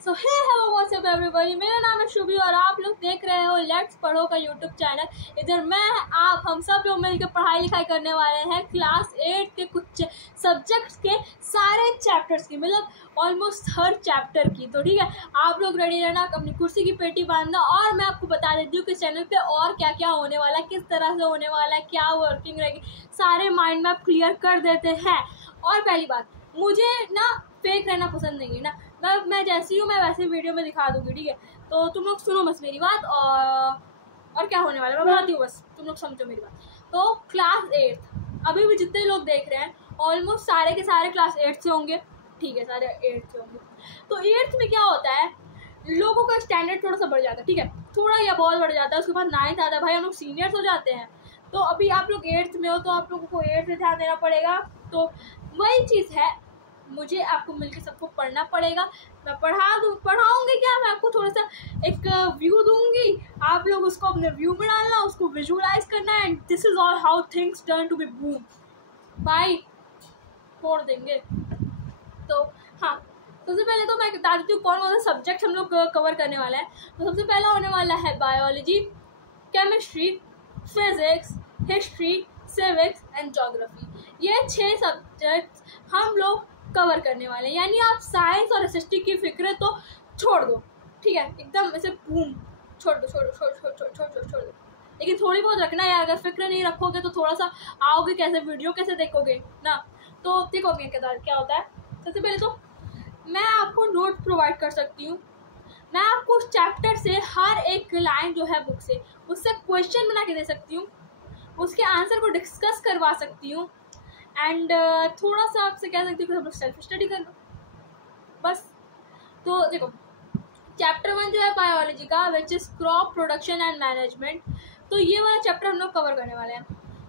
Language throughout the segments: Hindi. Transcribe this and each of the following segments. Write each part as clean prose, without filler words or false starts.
सो हे हेलो व्हाट्सअप एवरीबॉडी, मेरा नाम है शुभी और आप लोग देख रहे हो लेट्स पढ़ो का यूट्यूब चैनल। इधर मैं आप हम सब लोग मिलकर पढ़ाई लिखाई करने वाले हैं क्लास 8 के कुछ सब्जेक्ट्स के सारे चैप्टर्स की, मतलब ऑलमोस्ट हर चैप्टर की। तो ठीक है, आप लोग रेडी रहना, अपनी कुर्सी की पेटी बांधना और मैं आपको बता देती हूँ कि चैनल पे और क्या क्या होने वाला है, किस तरह से होने वाला है, क्या वर्किंग रहेगी, सारे माइंड मैप क्लियर कर देते हैं। और पहली बात, मुझे ना फेक रहना पसंद नहीं है ना, मैं जैसी हूँ मैं वैसे वीडियो में दिखा दूंगी। ठीक है, तो तुम लोग सुनो बस मेरी बात और क्या होने वाला है मैं बताती हूँ, बस तुम लोग समझो मेरी बात। तो क्लास 8 अभी भी जितने लोग देख रहे हैं ऑलमोस्ट सारे के सारे क्लास 8 से होंगे। ठीक है, सारे 8 से होंगे। तो 8th में क्या होता है, लोगों का स्टैंडर्ड थोड़ा सा बढ़ जाता है। ठीक है, थोड़ा या बहुत बढ़ जाता है, उसके बाद 9th आता है, भाई हम लोग सीनियर्स हो जाते हैं। तो अभी आप लोग 8th में हो तो आप लोगों को 8th से ध्यान देना पड़ेगा। तो वही चीज़ है, मुझे आपको मिलकर सबको पढ़ना पड़ेगा। मैं पढ़ाऊँगी क्या, मैं आपको थोड़ा सा एक व्यू दूंगी, आप लोग उसको अपने व्यू में डालना, उसको विजुअलाइज करना, and this is all how things turn to be boom bye छोड़ देंगे। तो हाँ, सबसे पहले तो मैं बता देती हूँ कौन कौन सा सब्जेक्ट हम लोग कवर करने वाला है। तो सबसे पहला होने वाला है biology, chemistry, physics, history, civics and geography. ये 6 सब्जेक्ट हम लोग कवर करने वाले हैं। यानी आप साइंस और एसएसटी की फिक्र तो छोड़ दो, ठीक है, एकदम ऐसे बूम छोड़ दो। लेकिन थोड़ी बहुत रखना यार, अगर फिक्र नहीं रखोगे तो थोड़ा सा आओगे कैसे, वीडियो कैसे देखोगे ना। तो देखोगे क्या होता है। सबसे पहले तो मैं आपको नोट प्रोवाइड कर सकती हूँ। मैं आपको उस चैप्टर से हर एक लाइन जो है बुक से, उससे क्वेश्चन बना के दे सकती हूँ, उसके आंसर को डिस्कस करवा सकती हूँ, एंड थोड़ा सा आपसे कह सकती हूँ कि हम लोग सेल्फ स्टडी कर लो बस। तो देखो, चैप्टर 1 जो है बायोलॉजी का, which is crop production and management. तो ये वाला चैप्टर हम लोग कवर करने वाले हैं।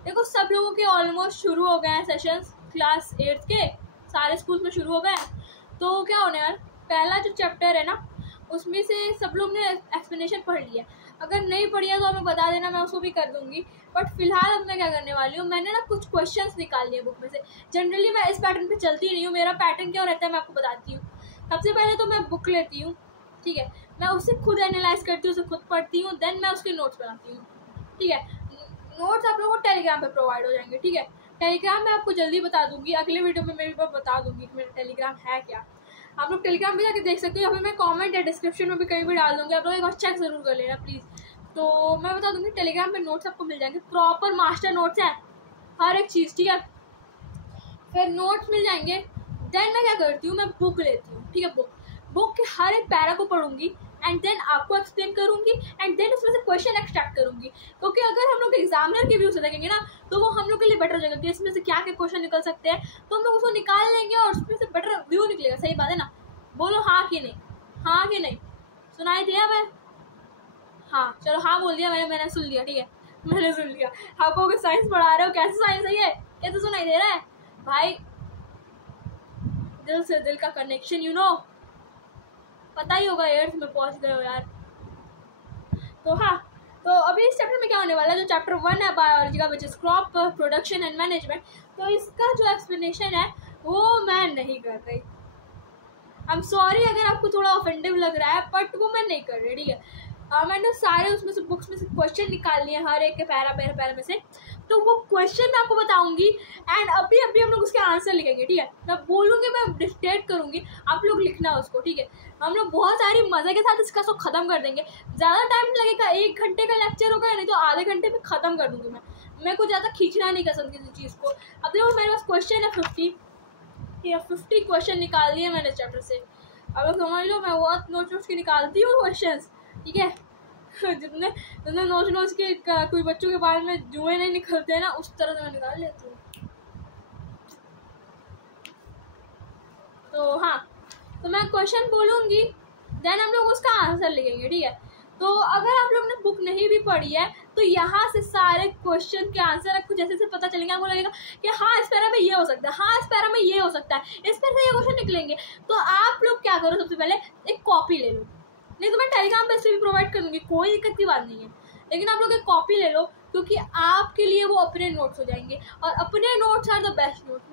देखो, सब लोगों के ऑलमोस्ट शुरू हो गए हैं सेशंस, क्लास 8 के सारे स्कूल में शुरू हो गए हैं। तो क्या होने वाला, पहला जो चैप्टर है ना, उसमें से सब लोग ने एक्सप्लेनेशन पढ़ लिया। अगर नहीं पढ़ी है तो हमें बता देना, मैं उसको भी कर दूंगी। बट फिलहाल अब मैं क्या करने वाली हूँ, मैंने ना कुछ क्वेश्चंस निकाल लिए बुक में से। जनरली मैं इस पैटर्न पे चलती नहीं हूँ, मेरा पैटर्न क्या रहता है मैं आपको बताती हूँ। सबसे पहले तो मैं बुक लेती हूँ, ठीक है, मैं उससे खुद एनालाइज करती हूँ, उसे खुद पढ़ती हूँ, देन मैं उसके नोट्स बनाती हूँ। ठीक है, नोट्स आप लोगों को टेलीग्राम पे प्रोवाइड हो जाएंगे। ठीक है, टेलीग्राम में आपको जल्दी बता दूंगी, अगले वीडियो में मैं भी बता दूंगी कि मेरा टेलीग्राम है क्या। आप लोग टेलीग्राम पे जाके देख सकते हो, अभी मैं कमेंट या डिस्क्रिप्शन में भी कहीं भी डाल दूंगी, आप लोग एक बार चेक जरूर कर लेना प्लीज़। तो मैं बता दूंगी, टेलीग्राम पे नोट्स आपको मिल जाएंगे, प्रॉपर मास्टर नोट्स हैं हर एक चीज़। ठीक है, फिर नोट्स मिल जाएंगे। देन मैं क्या करती हूँ, मैं बुक लेती हूँ। ठीक है, बुक के हर एक पैरा को पढ़ूंगी एंड देन आपको एक्सप्लेन करूंगी, एंड देन उसमें से क्वेश्चन एक्सट्रैक्ट करूंगी। क्योंकि अगर हम लोग एग्जामिनर के व्यू से देखेंगे ना, तो वो हम लोग के लिए बेटर हो जाएगा कि इसमें से क्या क्या क्वेश्चन निकल सकते हैं, तो हम लोग उसको निकाल लेंगे और उसमें से बेटर व्यू निकलेगा। सही बात है ना, बोलो हाँ कि नहीं, हाँ कि नहीं, सुनाई दिया मैं? हाँ चलो, हाँ बोल दिया मैंने सुन लिया। ठीक है, मैंने सुन लिया। आपको अगर साइंस पढ़ा रहे हो, कैसे साइंस है ये, कैसे सुनाई दे रहा है भाई? दिल से दिल का कनेक्शन, यू नो, पता ही होगा 8th में पहुंच गए हो यार। तो हाँ, तो अभी इस चैप्टर में क्या होने वाला है, जो चैप्टर 1 है बायोलॉजी का, which is crop production and management, तो इसका जो एक्सप्लेनेशन है वो मैं नहीं कर रही। आई एम सॉरी अगर आपको थोड़ा ऑफेंडिव लग रहा है, बट वो मैं नहीं कर रही। ठीक है, मैंने सारे उसमें से बुक्स में से क्वेश्चन निकाल लिए, हर एक के पैरा में से। तो वो क्वेश्चन मैं आपको बताऊंगी एंड अभी हम लोग उसके आंसर लिखेंगे। ठीक है, मैं बोलूँगी, मैं डिक्टेट करूँगी, आप लोग लिखना उसको। ठीक है, हम लोग बहुत सारी मज़े के साथ इसका सब खत्म कर देंगे। ज़्यादा टाइम लगेगा, 1 घंटे का लेक्चर होगा, नहीं तो आधे घंटे में ख़त्म कर दूँगी मैं। मेरे को ज़्यादा खींचना नहीं पसंद किसी चीज़ को। अब देखो, मेरे पास क्वेश्चन है 50 क्वेश्चन निकाल दिए मैंने चैप्टर से। अब लोग समझ लो, मैं बहुत नोट्स के निकालती हूँ क्वेश्चन। ठीक है, जितने नोट्स के कोई बच्चों के बारे में जुए नहीं निकलते हैं ना, उस तरह से मैं निकाल लेती हूँ। तो हाँ, तो मैं क्वेश्चन बोलूँगी, देन हम लोग उसका आंसर लिखेंगे। ठीक है, तो अगर आप लोग ने बुक नहीं भी पढ़ी है तो यहाँ से सारे क्वेश्चन के आंसर आपको जैसे से पता चलेंगे, आपको लगेगा कि हाँ इस पैरा में ये हो सकता है, हाँ इस पैरा में ये हो सकता है, इस पैरा से ये क्वेश्चन निकलेंगे। तो आप लोग क्या करो, सबसे पहले एक कॉपी ले लो, नहीं तो मैं टेलीग्राम पे से भी प्रोवाइड कर दूँगी, कोई दिक्कत की बात नहीं है। लेकिन आप लोग एक कॉपी ले लो, क्योंकि आपके लिए वो अपने नोट्स हो जाएंगे, और अपने notes are the best notes.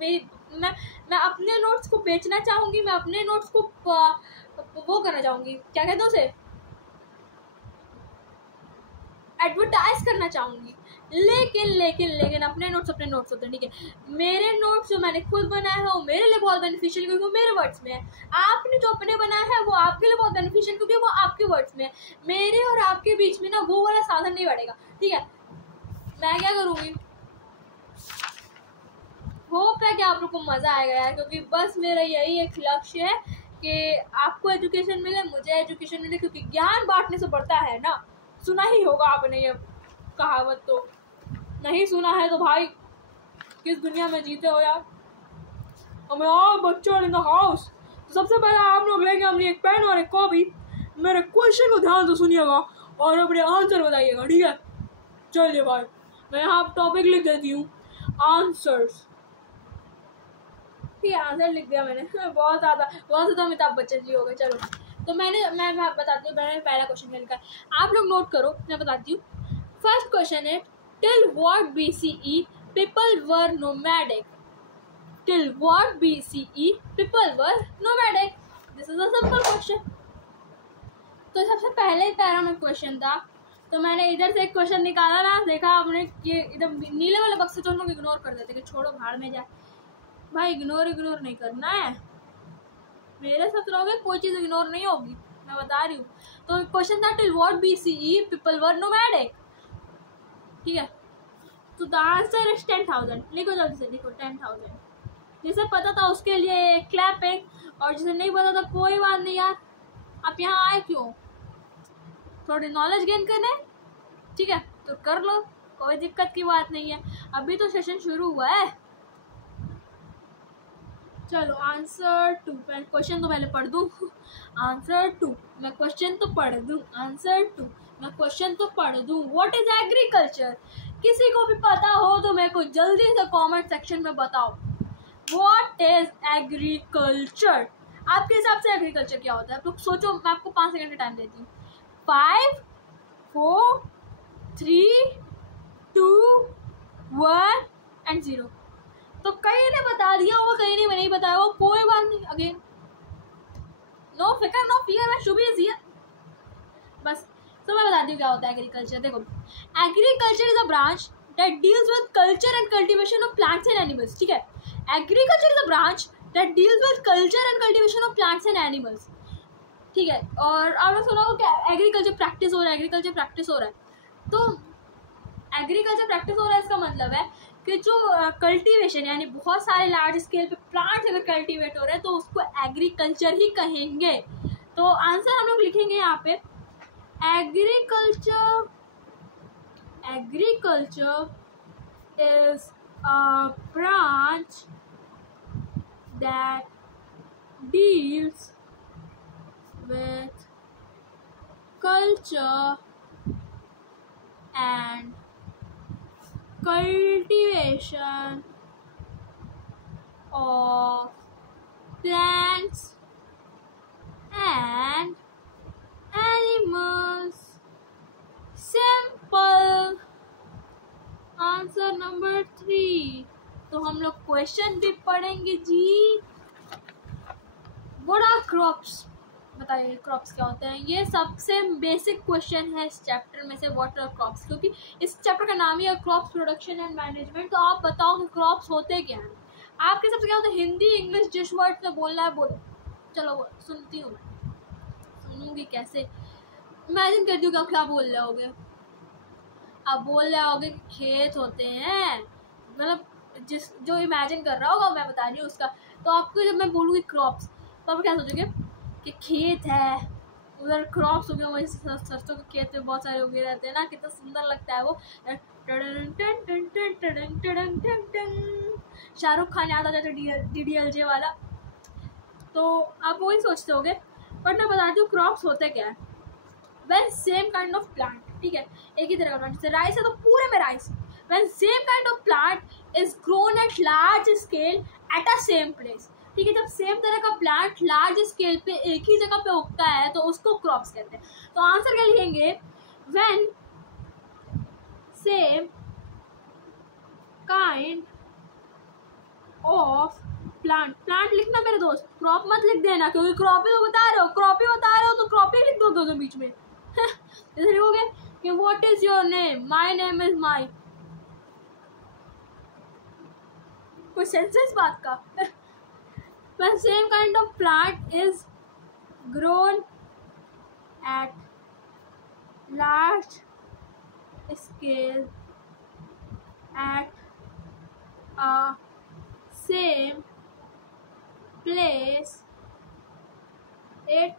मैं अपने नोट्स को बेचना चाहूँगी, मैं अपने नोट्स को वो करना चाहूँगी, क्या कहते हैं उसे, एडवर्टाइज करना चाहूँगी। लेकिन लेकिन लेकिन अपने नोट्स होते हैं, ठीक है। मेरे नोट्स जो मैंने खुद बनाए हैं वो मेरे लिए बहुत बेनिफिशियल, क्योंकि वो मेरे वर्ड्स में है। आपने जो अपने बनाया है वो आपके लिए बहुत बेनिफिशियल, क्योंकि वो आपके वर्ड्स में है। मेरे और आपके बीच में ना वो वाला साधन नहीं बढ़ेगा, ठीक है। मैं क्या करूँगी, होप है कि आप लोग को मज़ा आएगा यार, क्योंकि बस मेरा यही एक लक्ष्य है कि आपको एजुकेशन मिले, मुझे एजुकेशन मिले, क्योंकि ज्ञान बांटने से बढ़ता है ना। सुना ही होगा आपने ये कहावत, तो नहीं सुना है तो भाई किस दुनिया में जीते हो यार। और बच्चों इन द हाउस, तो सबसे पहले आप लोग लेंगे अपनी एक पेन और एक कॉपी, मेरे क्वेश्चन को ध्यान से सुनिएगा और अपने आंसर बताइएगा, ठीक है। चलिए भाई, मैं यहाँ टॉपिक लिख देती हूँ, आंसर्स। ठीक है, आंसर लिख दिया मैंने। बहुत ज़्यादा अमिताभ बच्चन जी हो गए। चलो, तो मैं बताती हूँ, मैंने पहला क्वेश्चन क्या लिखा है, आप लोग नोट करो, मैं बताती हूँ। फर्स्ट क्वेश्चन है, till what BCE people were nomadic. Till what BCE people were nomadic. This is a simple question. तो सबसे पहले पैरा में क्वेश्चन था, तो मैंने इधर से एक क्वेश्चन निकाला ना, देखा आपने कि एकदम नीले वाले बक्से तो हम लोग इग्नोर कर देते कि छोड़ो भाड़ में जाए। भाई इग्नोर नहीं करना है, मेरे साथ रहोगे कोई चीज़ इग्नोर नहीं होगी, मैं बता रही हूँ। तो क्वेश्चन था, till what BCE people were nomadic, ठीक है। तो द आंसर इज 10,000। लिखो जल्दी से, लिखो 10,000। जिसे पता था उसके लिए क्लैपिंग, और जिसे नहीं पता था कोई बात नहीं यार, आप यहाँ आए क्यों, थोड़ी नॉलेज गेन करने, ठीक है, तो कर लो, कोई दिक्कत की बात नहीं है, अभी तो सेशन शुरू हुआ है। चलो आंसर 2, क्वेश्चन तो पहले पढ़ दूँ। आंसर 2, मैं क्वेश्चन तो पढ़ दूँ। आंसर 2, मैं क्वेश्चन तो पढ़ दूँ। What is agriculture? किसी को भी पता हो तो मेरे को जल्दी से कमेंट सेक्शन में बताओ। What is agriculture? आपके हिसाब से एग्रीकल्चर क्या होता है? आप लोग सोचो, मैं आपको 5 सेकंड का टाइम देती हूँ। 5 4 3 2 1 एंड 0। तो कहीं ने बता दिया होगा, कहीं ने नहीं बताया होगा, कोई बात नहीं। अगेन नो फिकर नो फियर, मैं शुभ ही बस। तो मैं बताती हूँ क्या होता है एग्रीकल्चर। देखो, agriculture is a branch that deals with culture and cultivation of plants and animals, ठीक है। Agriculture is a branch that deals with culture and cultivation of plants and animals, ठीक है। और आपने सुना होगा कि एग्रीकल्चर प्रैक्टिस हो रहा है, एग्रीकल्चर प्रैक्टिस हो रहा है। तो एग्रीकल्चर प्रैक्टिस हो रहा है, इसका मतलब है कि जो कल्टीवेशन यानी बहुत सारे लार्ज स्केल पे प्लांट्स अगर कल्टीवेट हो रहे हैं तो उसको एग्रीकल्चर ही कहेंगे। तो आंसर हम लोग लिखेंगे यहाँ पे, agriculture is a branch that deals with culture and cultivation of plants and animals. Simple. Answer number 3। तो हम लोग क्वेश्चन भी पढ़ेंगे जी। What are crops? बताइए क्रॉप्स क्या होते हैं? ये सबसे बेसिक क्वेश्चन है इस चैप्टर में से, व्हाट आर क्रॉप्स, क्योंकि इस चैप्टर का नाम ही है क्रॉप्स प्रोडक्शन एंड मैनेजमेंट। तो आप बताओ कि क्रॉप्स होते क्या हैं? आपके सबसे क्या होता है? हिंदी इंग्लिश जिस वर्ड में बोलना है बोलो। चलो सुनती हूँ, सुनूंगी कैसे, इमेजिन करती हूँ कि आप क्या बोल रहे होगे। आप बोल रहे होगे कि खेत होते हैं, मतलब जो इमेजिन कर रहा होगा मैं बता रही हूँ उसका। तो आपको जब मैं बोलूँगी क्रॉप्स तो आप क्या सोचोगे कि खेत है, उधर क्रॉप्स हो गया, वही सरसों के खेत में बहुत सारे उगे रहते हैं ना, कितना सुंदर लगता है वो। शाहरुख खान याद आ जाता है, DDLJ वाला। तो आप वही सोचते होगे, बट मैं बताती हूँ क्रॉप्स होते क्या है। When same kind of plant, ठीक है, एक ही तरह का प्लांट, जैसे राइस है तो पूरे में rice. When same kind of plant is grown at large scale at a same place, ठीक है। जब सेम तरह का प्लांट लार्ज स्केल पे एक ही जगह पे उगता है तो उसको क्रॉप्स कहते हैं। तो आंसर क्या लिखेंगे? When same kind of plant लिखना मेरे दोस्त, क्रॉप मत लिख देना, क्योंकि क्रॉप ही तो बता रहे हो, तो क्रॉप ही लिख दो दोनों बीच में। इधर लिखोगे कि what is your name, my name is my, कोई सेंस है इस बात का? When same kind of plant is grown at large scale at a same place, it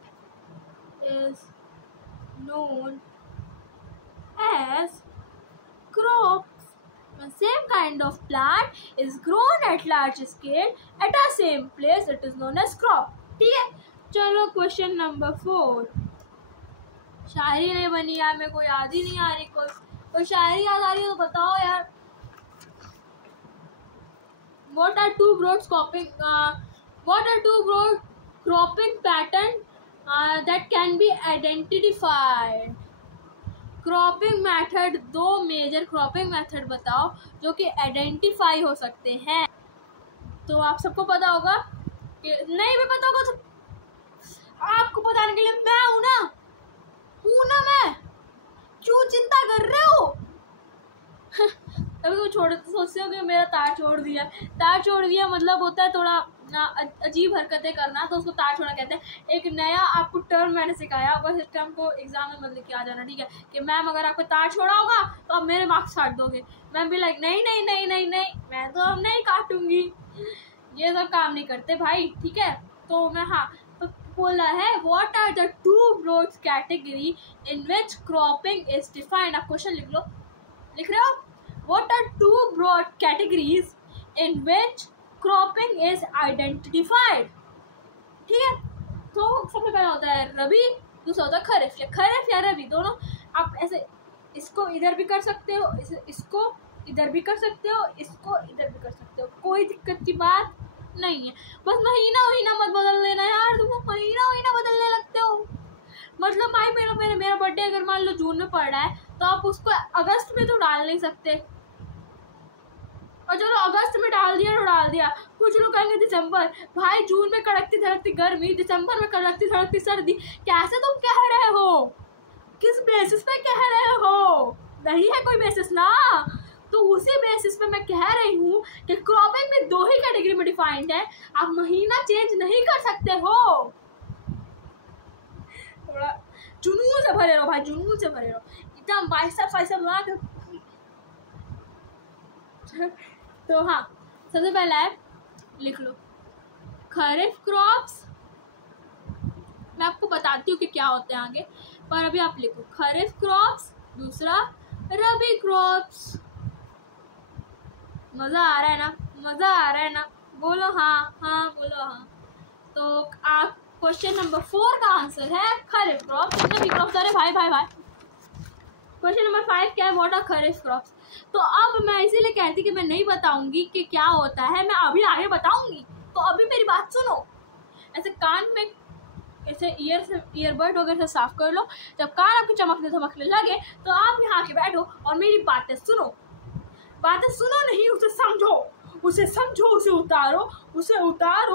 is known as crops. When same kind of plant is grown at large scale at a same place, it is known as crop. ठीक है, चलो क्वेश्चन नंबर 4। शायरी नहीं बनी यार, मेरे को याद ही नहीं आ रही, कोई शायरी याद आ रही है तो बताओ यार। What are two broad cropping pattern that can be identified? Cropping method, 2 major cropping method बताओ जो कि आइडेंटिफाई हो सकते हैं। तो आप सबको पता होगा कि नहीं भी पता होगा तो आपको बताने के लिए मैं हूं ना मैं, क्यों चिंता कर रहे हो? अभी कोई सोचते हो कि मेरा तार छोड़ दिया मतलब होता है थोड़ा ना अजीब हरकतें करना, तो उसको तार छोड़ना कहते हैं। एक नया आपको टर्म मैंने सिखाया, बस इस टर्म को एग्जाम में मत लिख के आ जाना, ठीक है? कि मैम अगर आपको तार छोड़ा होगा तो आप मेरे मार्क्स काट दोगे। मैम भी लाइक नहीं, मैं तो अब नहीं काटूंगी, ये सब काम नहीं करते भाई, ठीक है? तो मैं तो बोला है what are the 2 broad category in which cropping is defined. आप क्वेश्चन लिख रहे हो? What are 2 broad categories in which cropping is identified. ठीक है, तो सबसे पहला होता है रबी, दूसरा होता है खरीफ या रबी, दोनों आप ऐसे इसको इधर भी कर सकते हो, इसको इधर भी कर सकते हो, इसको इधर भी कर सकते हो, कोई दिक्कत की बात नहीं है। बस महीना मत बदल लेना यार, तुम महीना बदलने लगते हो। मतलब भाई मेरा बर्थडे अगर मान लो जून में पड़ रहा है तो आप उसको अगस्त में तो डाल नहीं सकते, और चलो अगस्त में डाल दिया। कुछ लोग कहेंगे दिसंबर, भाई जून में कड़कती धड़कती गर्मी, दिसंबर में कड़कती धड़कती सर्दी, कैसे तुम कह रहे हो? किस बेसिस पे कह रहे हो? नहीं है कोई बेसिस ना, तो उसी बेसिस पे मैं कह रही हूँ कि क्रॉपिंग में 2 ही कैटेगरी में डिफाइंड है, आप महीना चेंज नहीं कर सकते हो। थोड़ा जुनून से भरे रहो भाई, इतना बाइसेप बना के। तो हाँ, सबसे पहला है, लिख लो खरीफ क्रॉप्स। मैं आपको बताती हूँ कि क्या होते हैं आगे, पर अभी आप लिखो खरीफ क्रॉप्स, दूसरा रबी क्रॉप्स। मज़ा आ रहा है ना? बोलो हाँ, बोलो हाँ। तो क्वेश्चन नंबर 4 का आंसर है खरीफ क्रॉप्स, रबी क्रॉप्स। अरे भाई क्वेश्चन नंबर 5 क्या है? What are kharif crops. तो अब मैं इसीलिए कहती कि मैं नहीं बताऊंगी कि क्या होता है, मैं अभी आगे बताऊंगी, तो अभी मेरी बात सुनो। ऐसे कान में ऐसे ईयरबड वगैरह से साफ कर लो, जब कान आपके चमकने लगे तो आप यहाँ के बैठो और मेरी बातें सुनो नहीं, उसे समझो, उसे उतारो,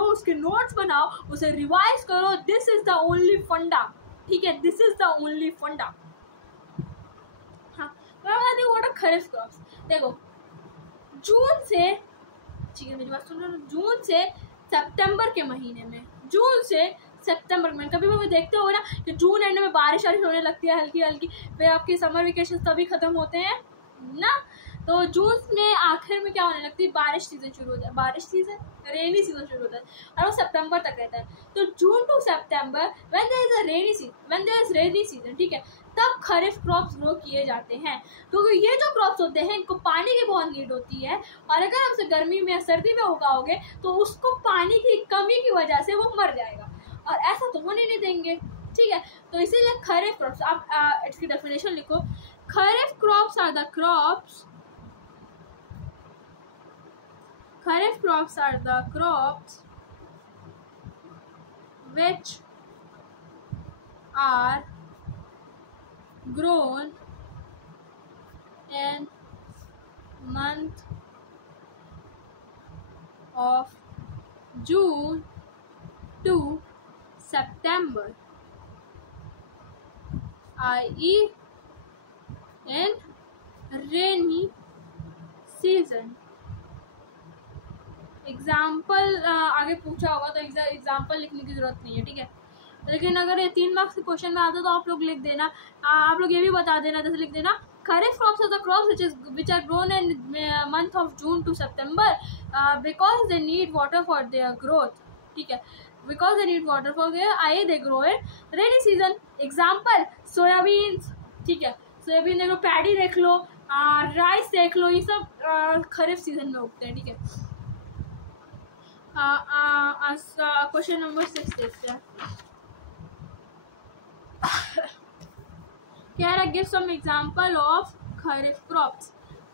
उसके नोट्स बनाओ, उसे रिवाइज करो। दिस इज द ओनली फंडा, ठीक है? दिस इज द ओनली फंडा। खरीफ क्रॉप्स देखो, जून से, ठीक है मेरी बात सुन लो, जून से सितंबर के महीने में, कभी भी देखते हो ना कि जून एंड में बारिश होने लगती है हल्की, फिर आपके समर वेकेशन तभी खत्म होते हैं ना। तो जून में आखिर में क्या होने लगती है? बारिश सीजन शुरू हो जाए, रेनी सीजन शुरू होता है, और वो सितंबर तक रहता है। तो जून टू सितंबर when there is rainy season, ठीक है, तब खरीफ क्रॉप्स ग्रो किए जाते हैं। क्योंकि ये जो क्रॉप्स होते हैं इनको पानी की बहुत नीड होती है, और अगर आप गर्मी में या सर्दी में उगाओगे तो उसको पानी की कमी की वजह से वो मर जाएगा, और ऐसा तो होने नहीं देंगे, ठीक है? तो इसीलिए खरीफ क्रॉप्स, आप इसकी डेफिनेशन लिखो। Kharif crops are the crops which are grown in month of June to September, i.e. in rainy season. Example आगे पूछा होगा तो एग्जाम्पल लिखने की जरूरत नहीं है, ठीक है। लेकिन अगर ये 3 मार्क्स के क्वेश्चन में आता तो आप लोग लिख देना, आप लोग ये भी बता देना, जैसे लिख देना kharif crops are the crops which are grown in month of June to September because they need water for their growth, ठीक है। because they need water for their I they grow in rainy season. Example soybean, ठीक है, सोयाबीन देख लो, पैडी देख लो, राइस देख लो, ये सब खरीफ सीजन में उगते हैं, ठीक है। क्वेश्चन नंबर 6 देखते हैं। क्या है, give some example of kharif crops.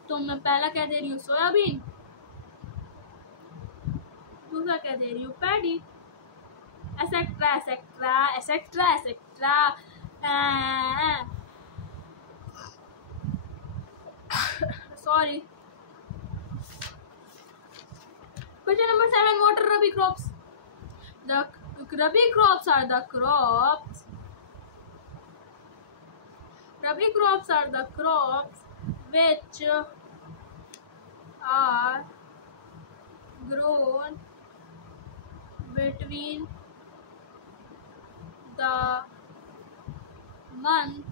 तो मैं पहला कह दे रही हूँ सोयाबीन, दूसरा कह दे रही हूँ paddy, etcetera etcetera etcetera etcetera. Sorry. Question number 7. What are Rabi crops? The Rabi crops are the crops. Rabi crops are the crops which are grown between the month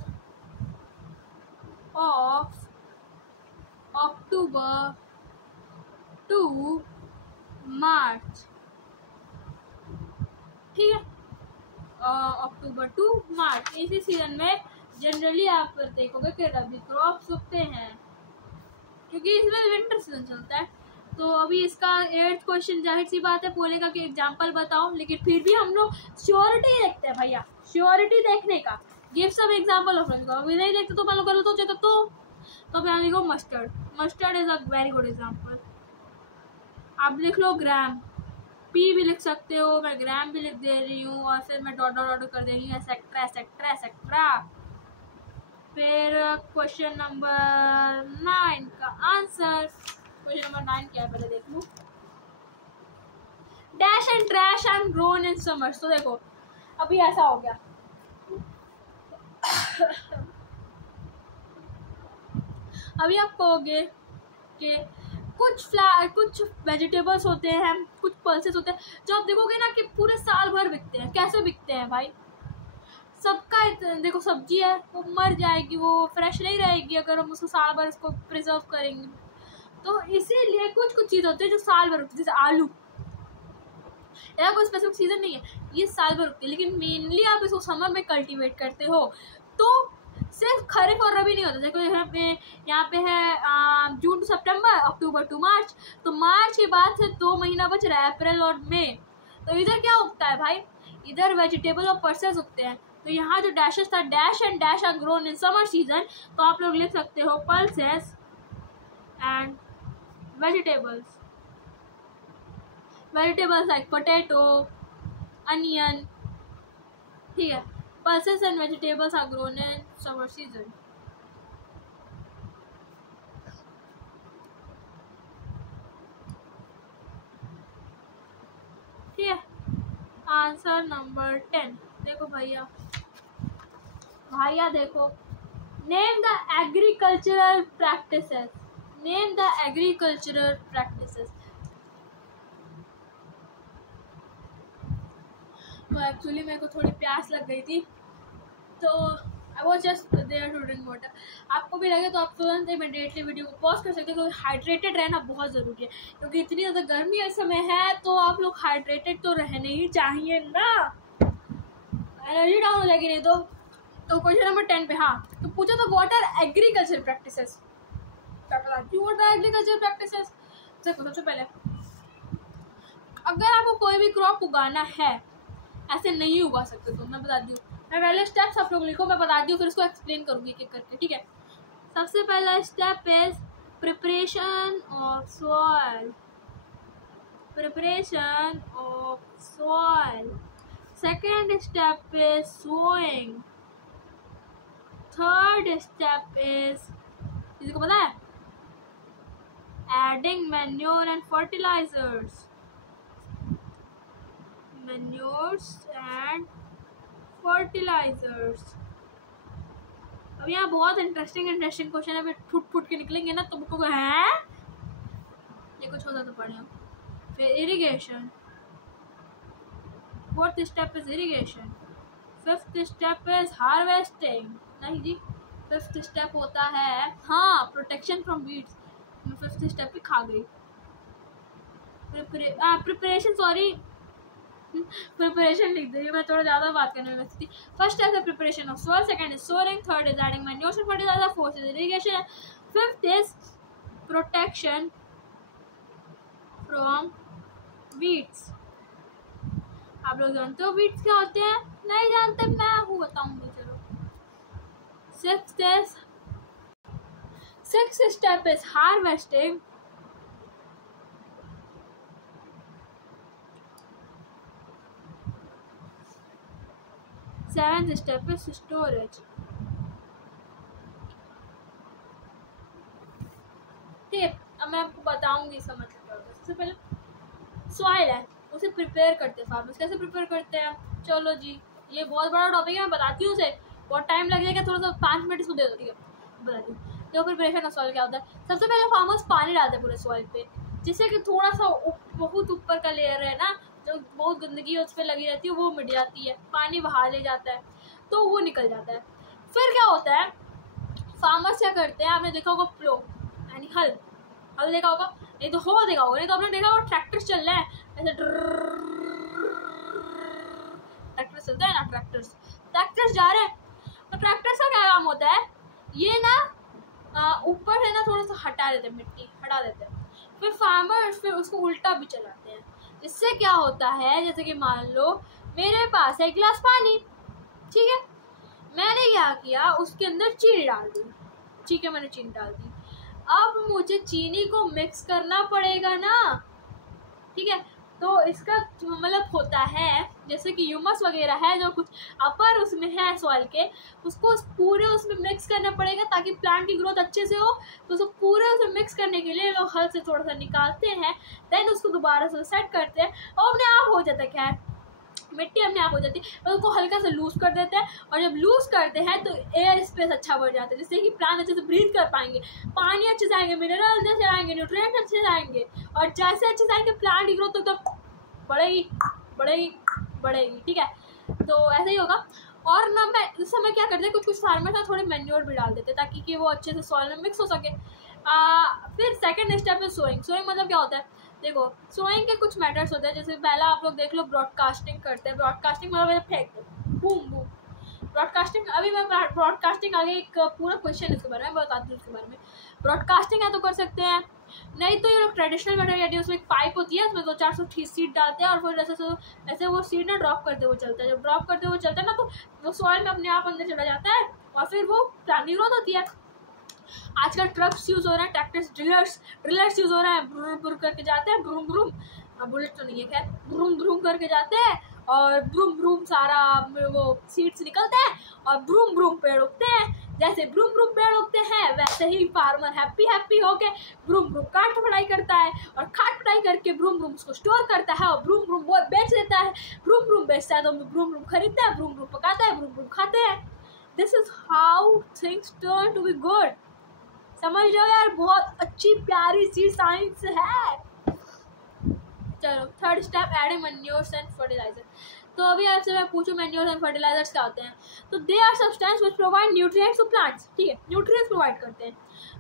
of October to मार्च, ठीक है। अक्टूबर टू मार्च, इसी सीजन में जनरली आप देखोगे कि रबी क्रॉप्स उगते हैं, क्योंकि इसमें विंटर सीजन चलता है। तो अभी इसका 8th क्वेश्चन जाहिर सी बात है बोलेगा कि एग्जांपल बताओ, लेकिन फिर भी हम लोग श्योरिटी देखते हैं भैया, श्योरिटी देखने का। गिव सम एग्जांपल ऑफ रबी, अभी नहीं देखते तो मान लो गलत हो जाए तो मैं लिखो mustard. Mustard is a very good example. आप लिख लो ग्राम, पी भी लिख सकते हो, मैं ग्राम भी लिख दे रही हूँ, और फिर मैं डॉट डॉट डॉट कर दे रही हूँ, एसेट्रा एसेट्रा एसेट्रा। फिर क्वेश्चन नंबर 9 का आंसर, क्वेश्चन नंबर 9 क्या है पहले देख लूँ। Dash and trash and grown in summers. तो देखो अभी ऐसा हो गया अभी आप कहोगे कि कुछ वेजिटेबल्स होते हैं, कुछ पल्सेस होते हैं जो आप देखोगे ना कि पूरे साल भर बिकते हैं। कैसे बिकते हैं भाई? सबका देखो सब्जी है वो मर जाएगी, वो फ्रेश नहीं रहेगी अगर हम उसको साल भर इसको प्रिजर्व करेंगे। तो इसीलिए कुछ चीज़ होती है जो साल भर उगती है, जैसे आलू, या कोई स्पेसिफिक सीजन नहीं है, ये साल भर उगती है। लेकिन मेनली आप इसको समर में कल्टीवेट करते हो, तो सिर्फ खरीफ और रबी नहीं होता। देखो यहाँ पे है जून टू सितंबर, अक्टूबर टू मार्च। तो मार्च के बाद से 2 महीना बच रहा है, अप्रैल और मई। तो इधर क्या उगता है भाई? इधर वेजिटेबल और पल्सेस उगते हैं। तो यहाँ जो डैशेस था, dash and dash are grown in summer season, तो आप लोग लिख सकते हो pulses and vegetables. Vegetables like potato, onion, ठीक है। Pulses and vegetables are grown in summer season. ठीक है। आंसर नंबर 10 देखो भैया, देखो, name the agricultural practices. Name the agricultural practices. तो एक्चुअली मेरे को थोड़ी प्यास लग गई थी, तो I was just there to drink water. आपको भी लगे तो आप तुरंत इमीडिएटली वीडियो को पॉज कर सकते हो, क्योंकि हाइड्रेटेड रहना बहुत ज़रूरी है, क्योंकि इतनी ज़्यादा गर्मी इस समय है। तो आप लोग हाइड्रेटेड तो रहने ही चाहिए ना, एनर्जी डाउन हो जाएगी नहीं तो क्वेश्चन नंबर 10 पे, हाँ, तो पूछा था व्हाट आर एग्रीकल्चर प्रैक्टिसेस। क्या बताती हूँ व्हाट आर एग्रीकल्चर प्रैक्टिसेस? देखो सबसे पहले अगर आपको कोई भी क्रॉप उगाना है, ऐसे नहीं उगा सकते, तो मैं बता दी हूँ। मैं पहले स्टेप्स आप लोग लिखो, मैं बता दी हूँ, फिर इसको एक्सप्लेन करूँगी एक एक करके, ठीक है। सबसे पहला step is preparation of soil. Preparation of soil. Second step is sowing. Third step is, किसी को पता है? Adding manure and fertilisers. Manures and fertilisers. अब यहाँ बहुत इंटरेस्टिंग क्वेश्चन है, फिर फुट के निकलेंगे ना तो बुक है ये कुछ होता तो पढ़े हम। फिर irrigation, fourth step is irrigation, fifth step is harvesting, नहीं जी फिफ्थ स्टेप होता है हाँ प्रोटेक्शन फ्रॉम वीड्स, मैं फिफ्थ स्टेप पे खा गई। प्रिपरेशन सॉरी प्रिपरेशन लिख दी मैं, थोड़ा ज़्यादा बात करने में व्यस्त थी। फर्स्ट स्टेप है preparation of soil, second is soiling, third is adding manures and fertiliser, fourth is irrigation, fifth is protection from weeds. आप लोग जानते हो वीड्स क्या होते हैं? नहीं जानते, मैं हूँ बताऊंगी चलो। Sixth step is harvesting, seventh step is storage. ठीक है, अब मैं आपको बताऊंगी इसका मतलब क्या होता है। सबसे पहले सॉइल है उसे प्रिपेयर करते हैं फार्मर्स। कैसे प्रिपेयर करते हैं? चलो जी ये बहुत बड़ा टॉपिक है, मैं बताती हूँ उसे, बहुत टाइम लग जाएगा, थोड़ा सा 5 मिनट इसको दे दो। ठीक है बताती हूँ। तो प्रिपरेशन ऑफ सॉइल क्या होता है? सबसे पहले फार्मर्स पानी डालते हैं पूरे सॉइल पे, जिससे कि थोड़ा सा बहुत ऊपर का लेयर है ना, जो बहुत गंदगी उस पर लगी रहती है वो मिट जाती है, पानी बहा ले जाता है तो वो निकल जाता है। फिर क्या होता है, फार्मर्स क्या करते हैं, आपने देखा होगा प्लो यानी हल देखा होगा, नहीं तो हो देखा होगा, नहीं तो आपने देखा होगा ट्रैक्टर्स चल रहे हैं ऐसे, ट्रैक्टर्स चलते हैं ना, ट्रैक्टर्स जा रहे हैं, तो ट्रैक्टर्स का क्या काम होता है, ये ना ऊपर से ना थोड़ा सा हटा देते हैं, मिट्टी हटा देते हैं, फिर फार्मर्स फिर उसको उल्टा भी चलाते हैं। इससे क्या होता है, जैसे कि मान लो मेरे पास है एक गिलास पानी, ठीक है, मैंने क्या किया उसके अंदर चीनी डाल दी, ठीक है मैंने चीनी डाल दी, अब मुझे चीनी को मिक्स करना पड़ेगा ना, ठीक है, तो इसका मतलब होता है जैसे कि ह्यूमस वगैरह है जो कुछ अपर उसमें है सॉइल के, उसको पूरे उसमें मिक्स करना पड़ेगा ताकि प्लांट की ग्रोथ अच्छे से हो। तो उसको पूरे उसमें मिक्स करने के लिए लोग हल से थोड़ा सा निकालते हैं, देन उसको दोबारा से सेट करते हैं और अपने आप हो जाता है, खैर मिट्टी अपने आप हो जाती है, और उसको हल्का सा लूज कर देते हैं, और जब लूज करते हैं तो एयर स्पेस अच्छा बढ़ जाता है, जिससे कि प्लांट अच्छे से ब्रीथ कर पाएंगे, पानी अच्छे से आएंगे, मिनरल अच्छे से आएंगे, न्यूट्रिएंट्स अच्छे से आएंगे, और जैसे अच्छे से आएंगे प्लांट की ग्रोथ तो बढ़ेगी, ठीक है, तो ऐसा ही होगा। और ना मैं इस समय क्या करते हैं, कुछ फार्मर्स ना थोड़े मैन्योर भी डाल देते हैं ताकि कि वो अच्छे से सॉइल में मिक्स हो सके। फिर सेकंड स्टेप है सोइंग। सोइंग मतलब क्या होता है, देखो सोइंग के कुछ मेथड्स होते हैं, जैसे पहला आप लोग देख लो ब्रॉडकास्टिंग करते हैं। ब्रॉडकास्टिंग मतलब फेंक दो, बूम बूम ब्रॉडकास्टिंग। अभी मैं ब्रॉडकास्टिंग आगे एक पूरा क्वेश्चन इसके बारे में बताती हूँ, उसके बारे में। ब्रॉडकास्टिंग है तो कर सकते हैं, नहीं तो ये लोग ट्रेडिशनल मेथड यानी उसमें एक पाइप होती है, उसमें 200-400 सीड डालते हैं और फिर ऐसे वो सीड ना ड्रॉप करते हुए चलता है। जब ड्रॉप करते हुए चलता है ना तो वो सॉइल में अपने आप अंदर चला जाता है और फिर वो प्लांट ग्रोथ होती है। आजकल ट्रक्स यूज हो रहे हैं, ट्रैक्टर्स, ड्रिलर्स यूज हो रहे हैं, ब्रूम ब्रूम करके जाते हैं, ब्रूम ब्रूम, बुलेट तो नहीं है खैर, ब्रूम ब्रूम करके जाते हैं और ब्रूम ब्रूम सारा वो सीड्स निकलते हैं और ब्रूम ब्रूम पेड़ उगते हैं। जैसे ब्रूम ब्रूम पेड़ उगते हैं वैसे ही फार्मर हैप्पी होके ब्रूम ब्रूम काट पढ़ाई करता है, और काट पढ़ाई करके ब्रूम ब्रूम उसको स्टोर करता है और ब्रूम ब्रूम वो बेच देता है। ब्रूम ब्रूम बेचता है तो ब्रूम ब्रूम खरीदता है, ब्रूम ब्रूम पकाता है, ब्रूम ब्रूम खाते हैं। This is how things turn to be good. समझ जाओ यार, बहुत अच्छी प्यारी सी साइंस है। चलो third step, adding manures and fertiliser. तो अभी आपसे मैं पूछूं मैन्योर्स एंड फर्टिलाइजर्स क्या होते हैं, तो they are substance which provide nutrients to plants, ठीक है, न्यूट्रिएंट्स प्रोवाइड करते हैं।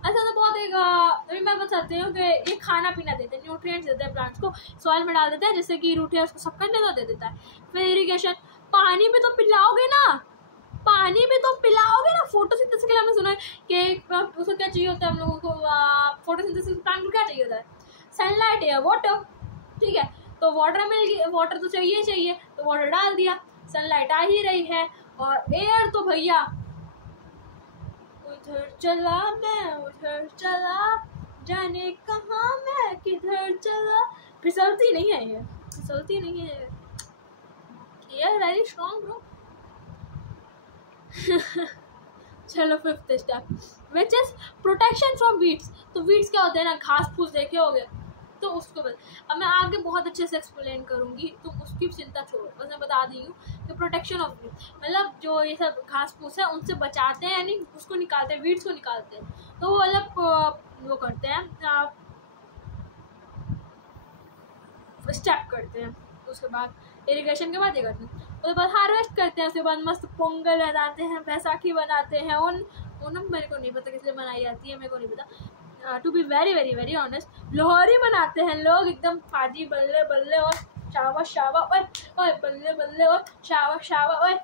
ऐसा तो बहुत एक अभी मैं बताती हूँ कि ये खाना पीना देते हैं, न्यूट्रिएंट्स देते हैं प्लांट्स को, सॉइल में डाल देते हैं जिससे कि रूट है उसको सब करने तो दे देता है। फिर इरीगेशन, पानी भी तो पिलाओगे ना, पानी भी तो पिलाओगे ना। फोटोसिंथेसिस के लिए हमने सुना है कि उसको क्या चाहिए होता है हम लोगों को, फोटोसिंथेसिस प्लांट को क्या चाहिए होता है, सनलाइट या वाटर, ठीक है, तो वाटर मिल गई, वाटर तो चाहिए, तो वाटर डाल दिया, सनलाइट आ ही रही है, और एयर तो भैया उधर चला मैं उधर चला, जाने कहाँ मैं किधर चला, फिसलती नहीं है ये, फिसलती नहीं है, एयर वेरी स्ट्रॉन्ग ब्रो। चलो fifth step which is protection from weeds. तो वीड्स क्या होते हैं ना, घास फूस देखे होगे, तो उसको अब मैं आगे बहुत अच्छे से एक्सप्लेन करूँगी, तुम उसकी चिंता छोड़ो, बस मैं बता दी हूँ कि प्रोटेक्शन ऑफ वीड मतलब जो ये सब घास फूस है उनसे बचाते हैं, यानी उसको निकालते हैं, वीड्स को निकालते हैं। तो वो मतलब वो करते हैं, स्टेप करते हैं, उसके बाद इरिगेशन के बाद ये करते हैं, उसके बाद हार्वेस्ट करते हैं, उसके बाद मस्त पोंगल बनाते हैं, बैसाखी बनाते हैं। ओनम मेरे को नहीं पता किस लिए मनाई जाती है, मेरे को नहीं पता, to be very very very honest. Lohri मनाते हैं लोग एकदम फाजी बल्ले बल्ले और शावा शावा ओए बल्ले बल्ले और शावा शावा ओए,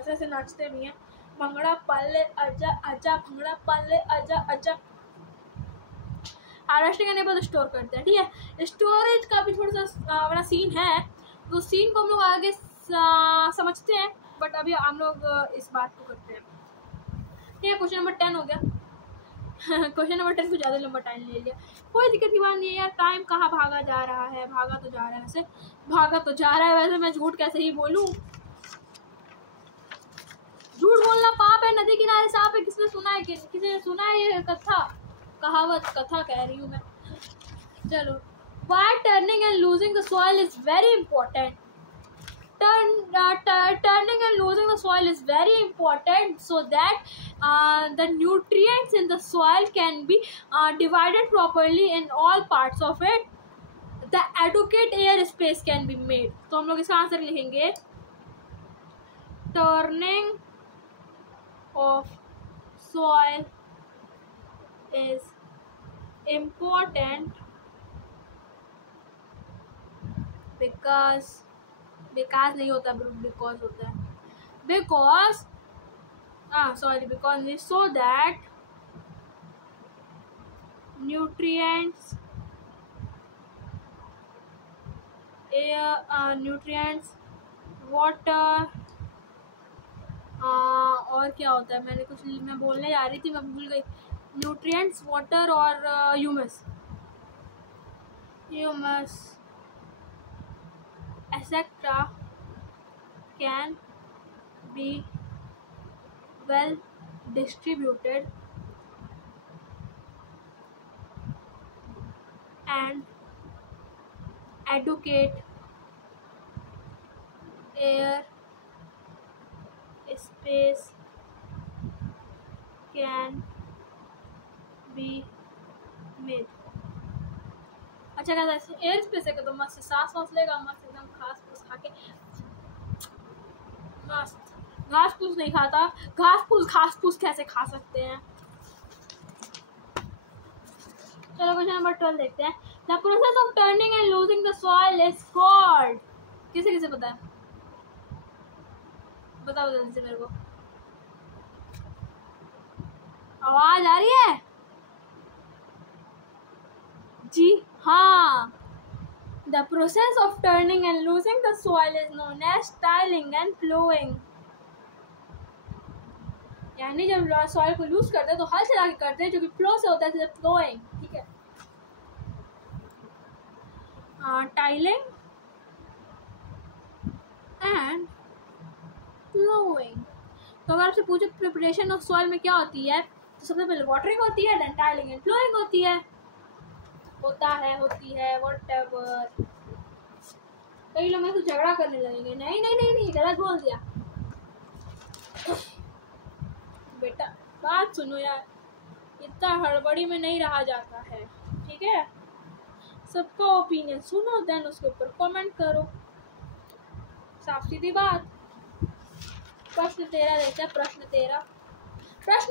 ऐसे ऐसे नाचते भी हैं। भंगड़ा पाले आजा आजा, भंगड़ा पाले आजा आजा। हार्वेस्ट करने के बाद स्टोर करते हैं, ठीक है। स्टोरेज का भी थोड़ा सा अपना सीन है, तो सीन को हम लोग आगे समझते हैं, बट अभी हम लोग इस बात को करते हैं, ठीक है। क्वेश्चन नंबर 10 हो गया। क्वेश्चन नंबर 10 को ज़्यादा लंबा टाइम ले लिया, कोई दिक्कत की बात नहीं है यार। टाइम कहाँ भागा जा रहा है, भागा तो जा रहा है, वैसे भागा तो जा रहा है, वैसे मैं झूठ कैसे ही बोलूँ, झूठ बोलना पाप है, नदी किनारे सांप है। किसने सुना है, किसी ने सुना है ये कथा, कहावत, कथा कह रही हूँ मैं। चलो, why turning and losing the soil is very important. Turning and losing the soil is very important so that the nutrients in the soil can be divided properly in all parts of it. The adequate air space can be made. तो हम लोग इसका आंसर लिखेंगे, turning of soil is important because नहीं होता, बिकॉज होता है, because because so that nutrients water और क्या होता है, मैंने कुछ मैं बोलने जा रही थी, मैं भूल गई। न्यूट्रिएंट्स, वाटर और humus etc. can be well distributed and adequate air space can be made. अच्छा कहता है एयर स्पेस है, तो मस्त सांस वास लेगा, मस्त एकदम घास फूस खा के, मस्त। घास फूस नहीं खाता, घास फूस कैसे खा सकते हैं। चलो क्वेश्चन नंबर 12 देखते हैं। The process of turning and losing the soil is called, किसे किसे पता है, बताओ जल्दी से मेरे को, आवाज आ रही है जी? हाँ, the process of turning and losing the soil is known as tilling and plowing. यानी जब सॉइल को लूज करते हैं तो हल चला के करते हैं, जो कि फ्लो से होता है, फ्लोइंग, ठीक है। Tiling and ploughing. तो अगर आपसे पूछे प्रिपरेशन ऑफ सॉइल में क्या होती है, तो सबसे पहले वाटरिंग होती है, देन टाइलिंग एंड प्लोइंग होती है, होती है व्हाटएवर। कई लोग मेरे से झगड़ा करने लगेंगे, नहीं गलत बोल दिया। बेटा बात सुनो यार, इतना हड़बड़ी में नहीं रहा जाता है, ठीक है। सबका ओपिनियन सुनो, देन उसके ऊपर कमेंट करो, साफ सीधी बात। प्रश्न 13 देखते हैं। प्रश्न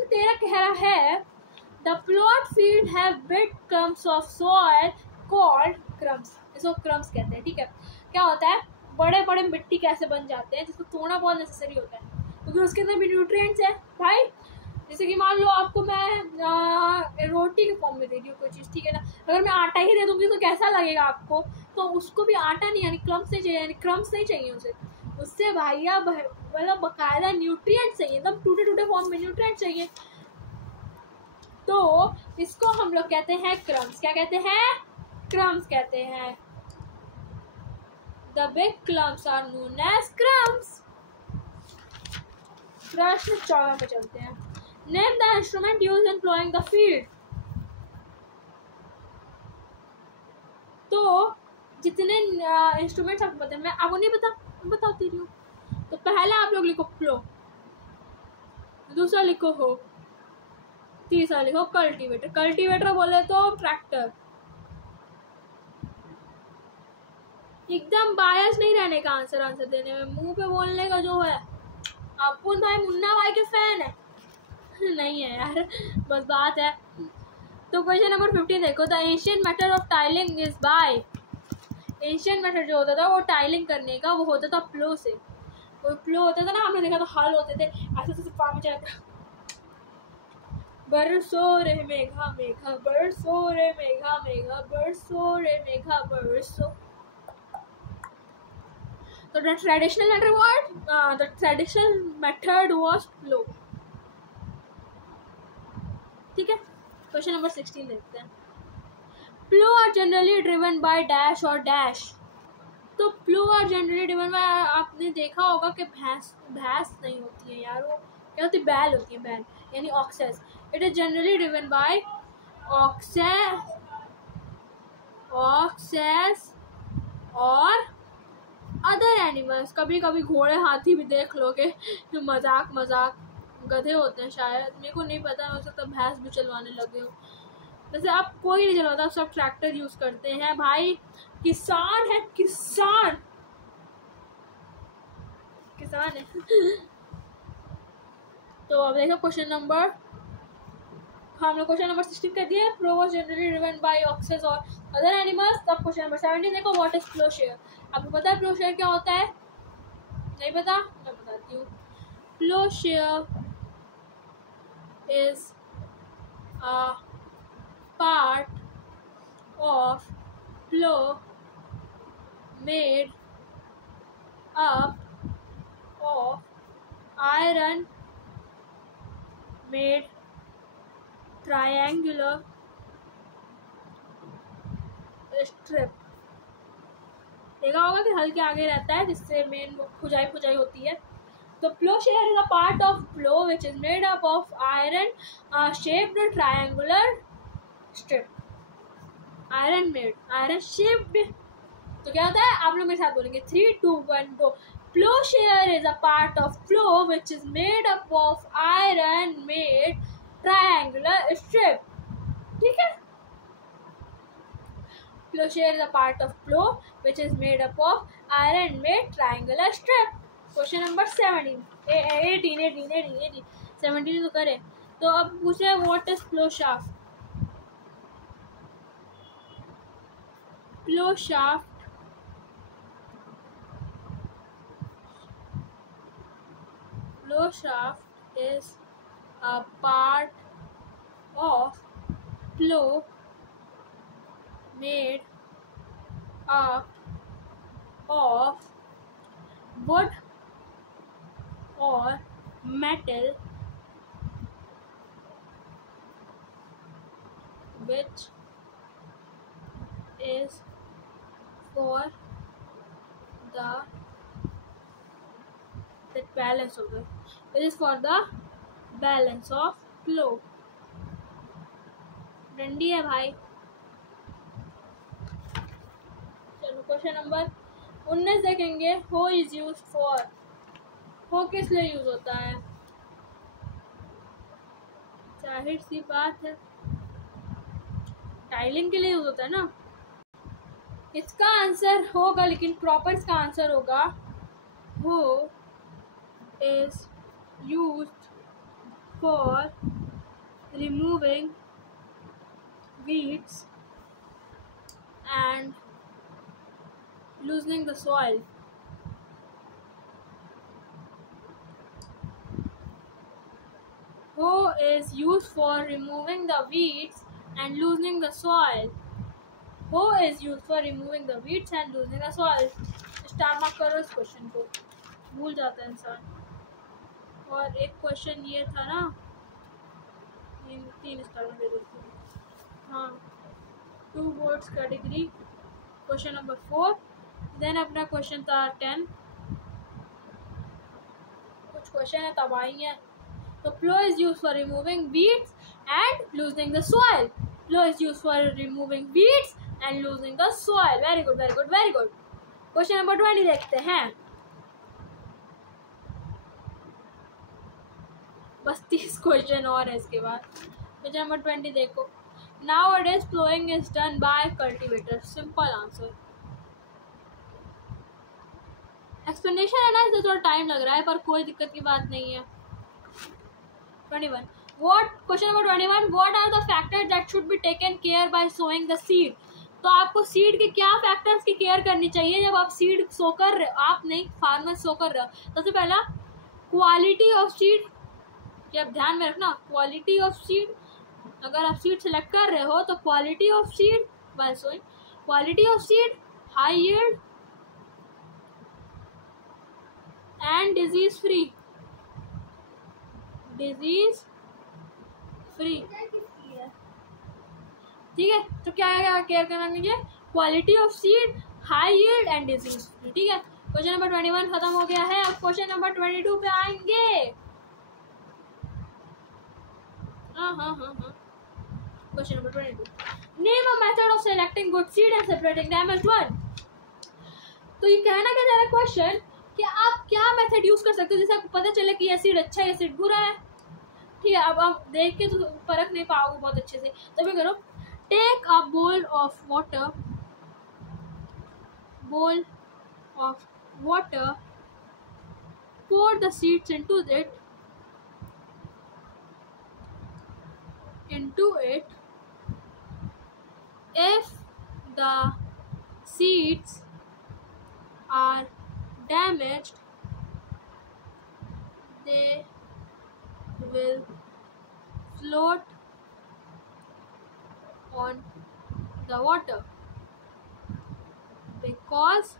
13 कह रहा है, the plot field have big crumbs of soil called crumbs. इसको क्रम्स कहते हैं, ठीक है। क्या होता है, बड़े बड़े मिट्टी कैसे बन जाते हैं, जिसको तोड़ना बहुत नेसेसरी होता है, क्योंकि उसके अंदर भी न्यूट्रिएंट्स है भाई। जैसे कि मान लो आपको मैं रोटी के फॉर्म में दे रही हूँ कोई चीज़, ठीक है ना, अगर मैं आटा ही दे दूँगी तो कैसा लगेगा आपको, तो उसको भी आटा नहीं, यानी क्रम्स नहीं चाहिए, यानी क्रम्स नहीं चाहिए उससे भैया, मतलब बकायदा न्यूट्रिएंट्स चाहिए, एकदम टूटे टूटे फॉर्म में न्यूट्रिएंट्स चाहिए। तो इसको हम लोग कहते हैं क्रम्स। क्या कहते हैं? क्रम्स कहते हैं। The big clumps are known as crumbs. प्रश्न 14 पे चलते हैं। Name the instrument used in plowing the field. जितने इंस्ट्रूमेंट्स आपको पता है, मैं आपको नहीं बताती रही हूँ। तो पहला आप लोग लिखो प्लो, दूसरा लिखो हो, तीसरा लिखो कल्टीवेटर। कल्टीवेटर बोले तो ट्रैक्टर। एकदम बायस नहीं रहने का आंसर देने में, मुंह पे बोलने का जो है। अपुन भाई मुन्ना भाई के फैन है नहीं है यार, बस बात है। तो क्वेश्चन नंबर 15 देखो, the ancient method of tiling is by. Ancient method जो होता था वो टाइलिंग करने का, वो होता था प्लो से। वो प्लो होता था ना, हमने देखा था हल होते थे ऐसे से फार्म चलाते, बरसो रे मेघा मेघा बरसो रे मेघा मेघा बरसो रे मेघा बरसो। So the traditional method was flow. ठीक है, क्वेश्चन नंबर 16 देखते हैं। Flow are generally driven by dash और dash। तो flow are generally driven by, आपने देखा होगा कि भैंस नहीं होती है यार, वो क्या होती है, बैल होती है, बैल यानी access. It is generally driven by oxes और अदर एनिमल्स। कभी कभी घोड़े हाथी भी देख लोगे, जो मजाक गधे होते हैं शायद, मेरे को नहीं पता, हो सकता भैंस भी चलवाने लगे हो। जैसे अब कोई नहीं चलवाता, सब ट्रैक्टर यूज करते हैं भाई। किसान है, किसान है तो अब देखो क्वेश्चन नंबर, हम लोग क्वेश्चन नंबर 16 कर दिए। Plough was generally driven by oxes और अदर एनिमल्स। तब क्वेश्चन नंबर 17 देखो, व्हाट इज प्लो शेयर। आपको पता है प्लो शेयर क्या होता है? नहीं पता? मैं बताती हूँ। Ploughshare is a part of plough made up of iron made triangular strip. देखा होगा कि हल के आगे रहता है, जिससे मेन खुजाई होती है। तो ploughshare is a part of plough which is made up of iron shaped triangular strip. Iron shaped. तो क्या होता है, आप लोग मेरे साथ बोलेंगे 3, 2, 1 go. Ploughshare is a part of plough which is made up of iron made triangular strip. ठीक है, ploughshare is a part of plough which is made up of iron made triangular strip. Question number 18 17 तो करे। तो अब पूछे what is plough shaft. Plough shaft is a part of plow made up of wood or metal which is for the balance of it. It is for the balance of flow. डंडी है भाई। चलो क्वेश्चन नंबर 19 देखेंगे। हो इज यूज फॉर। हो किस लिए यूज होता है? जाहिर सी बात है, टाइलिंग के लिए यूज होता है ना। इसका आंसर होगा, लेकिन प्रॉपर इसका आंसर होगा हो is used for removing weeds and loosening the soil. Hoe is used for removing the weeds and loosening the soil. Hoe is used for removing the weeds and loosening the soil. Star mark करो इस क्वेश्चन को, भूल जाता है इंसान। और एक क्वेश्चन ये था ना, 3 स्टार में दे देती हूँ। हाँ, 2 words category, question number 4। Then अपना क्वेश्चन था 10। कुछ क्वेश्चन है तबाही है। तो plough is use for removing weeds and loosening the soil. Plough is use for removing weeds and losing the soil. Very good, very good, very good. Question number 20 देखते हैं. बस 30 क्वेश्चन और है इसके बाद. क्वेश्चन नंबर 20 देखो. Nowadays plowing is done by cultivator. Simple answer. Explanation है ना, इससे थोड़ा टाइम लग रहा है पर कोई दिक्कत की बात नहीं है. 21. Question number 21. What are the factors that should be taken care by sowing the seed? तो आपको सीड के क्या फैक्टर्स की केयर करनी चाहिए जब आप सीड सो कर रहे हो. आप नहीं, फार्मर सो कर रहे हो. सबसे पहला क्वालिटी ऑफ सीड, ये आप ध्यान में रखना. क्वालिटी ऑफ सीड, अगर आप सीड सेलेक्ट कर रहे हो तो quality of seed by sowing. Quality of seed, high yield and disease free. Disease free, ठीक है. तो क्या है, केयर करना मुझे quality of seed, high yield and disease free. ठीक है. क्वेश्चन नंबर 21 खत्म हो गया है. अब क्वेश्चन नंबर 22 पे आएंगे. Question number 22. Name a method of selecting good seed and separating damaged one. तो ये कहना क्या जा रहा है क्वेश्चन कि आप क्या मेथड यूज कर सकते हो जिससे आपको पता चले कि ये सीड अच्छा है, ये सीड बुरा है. ठीक है. अब आप देख के तो परख नहीं पाओगे बहुत अच्छे से. तो मैं करो, take a bowl of water, pour the seeds into it. If the seeds are damaged, they will float on the water because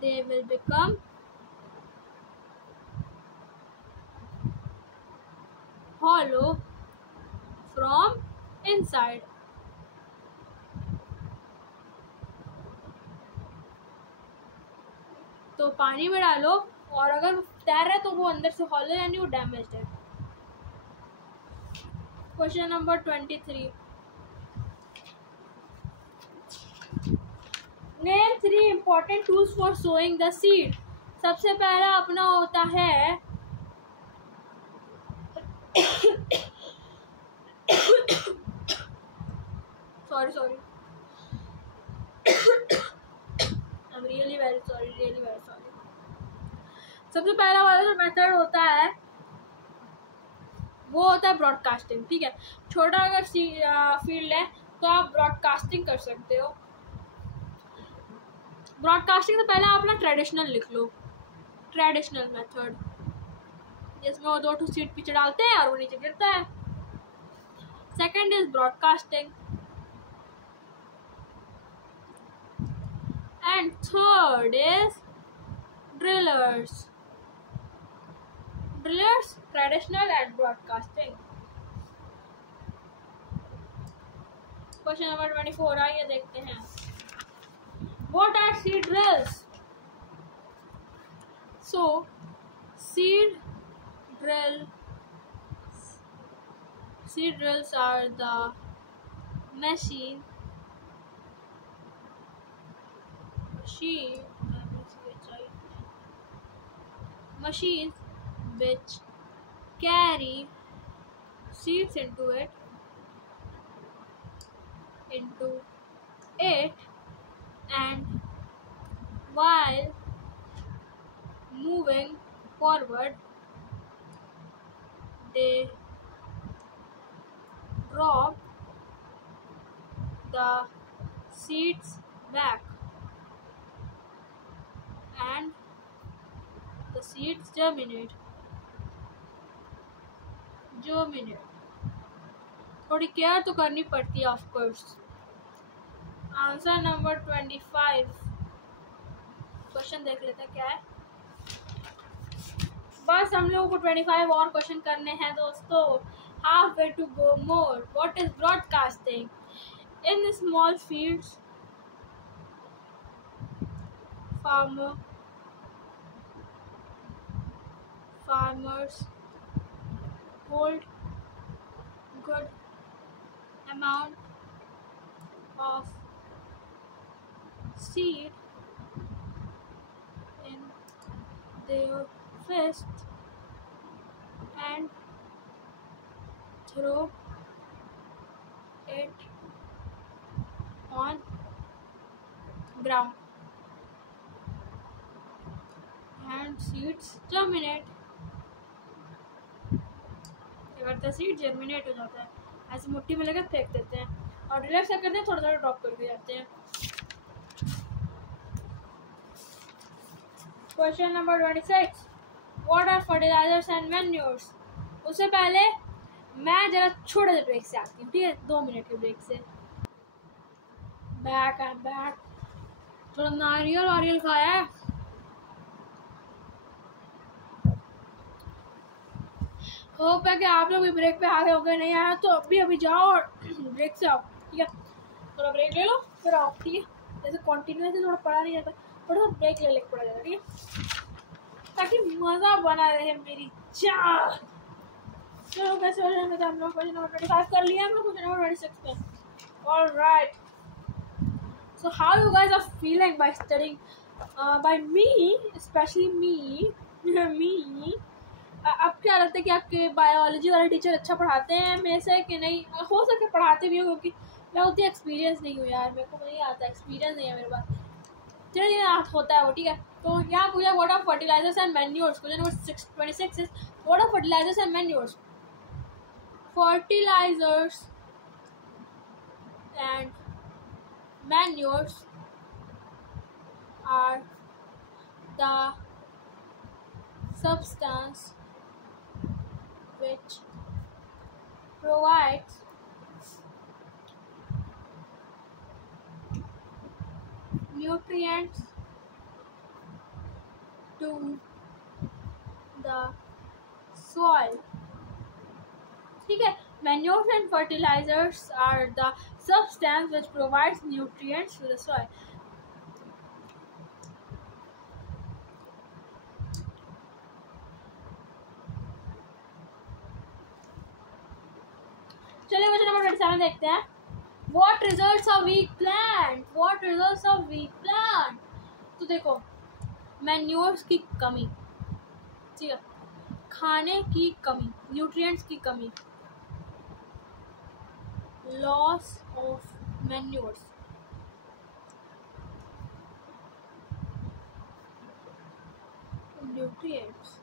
they will become hollow from inside. तो पानी में डालो और अगर तैर रहा है तो वो अंदर से हॉलो यानी वो डैमेज्ड है. Question number 23. Name 3 important tools for sowing the seed. सबसे पहला अपना होता है sorry I'm really very sorry. सबसे पहला वाला जो मेथड होता है वो होता है ब्रॉडकास्टिंग. ठीक है. छोटा अगर फील्ड है तो आप ब्रॉडकास्टिंग कर सकते हो. ब्रॉडकास्टिंग से पहले आप अपना ट्रेडिशनल लिख लो. ट्रेडिशनल मेथड जिसमें वो 2 सीट पीछे डालते हैं और वो नीचे गिरता है. Second is broadcasting and third is drillers. Traditional and broadcasting. Question number 24 आइए देखते हैं. What are seed drills? So, seed drills are the machines which carry seeds into it and while moving forward they drop the seeds back and the seeds germinate. थोड़ी केयर तो करनी पड़ती है of course. Answer number 25. Question देख लेते हैं क्या है. बस हम लोगों को 25 और क्वेश्चन करने हैं दोस्तों. Half way to go more. What is broadcasting? In small fields farmers hold good amount of seed in their fist and throw it on ground and seeds germinate. अगर सीड जर्मिनेट हो जाता है ऐसे मुट्ठी में लेकर फेंक देते हैं और रिलैक्स करते हैं, थोड़ा थोड़ा ड्रॉप करके जाते हैं। Question number 26, what are fertilisers and manures. उससे पहले मैं जरा छोटे से ब्रेक से आती हूँ, ठीक है, 2 मिनट के ब्रेक से। बैक एंड बैक, थोड़ा नारियल खाया है। होप है कि आप लोग भी ब्रेक पे आ गए होंगे, नहीं आया तो अभी जाओ और ब्रेक से आओ, ठीक है। थोड़ा ब्रेक ले लो फिर आओ, ठीक है। जैसे कंटिन्यूअसली थोड़ा पढ़ा नहीं जाता, थोड़ा ब्रेक ले लेके पढ़ा जाता, ठीक है, ताकि मज़ा बना रहे मेरी चाह। चलो कैसे हो जाएंगे, तो हम लोग क्वेश्चन नंबर 25 कर लिया, हम लोग क्वेश्चन नंबर 26 पे। Alright, so how you guys are feeling by studying by me, specially me. अब क्या लगता है कि आपके बायोलॉजी वाले टीचर अच्छा पढ़ाते हैं मेरे से कि नहीं? हो सके पढ़ाते भी हो, क्योंकि मैं उतनी एक्सपीरियंस नहीं हूँ यार, मेरे को नहीं आता, एक्सपीरियंस नहीं है मेरे पास। चलिए होता है वो, ठीक है। तो यहाँ पूछा what are fertilisers and manures. Question number 26 is what are fertilisers and manures. Fertilisers and manures are the substance which provides nutrients to the soil, ठीक है। Manures and fertilizers are the substance which provides nutrients to the soil. चलिए क्वेश्चन नंबर 27 देखते हैं। What results of weak plant? What results of weak plant? तो देखो, मैन्योर्स की कमी, ठीक है, खाने की कमी, न्यूट्रिएंट्स की कमी, लॉस ऑफ मैन्योर्स, न्यूट्रिएंट्स,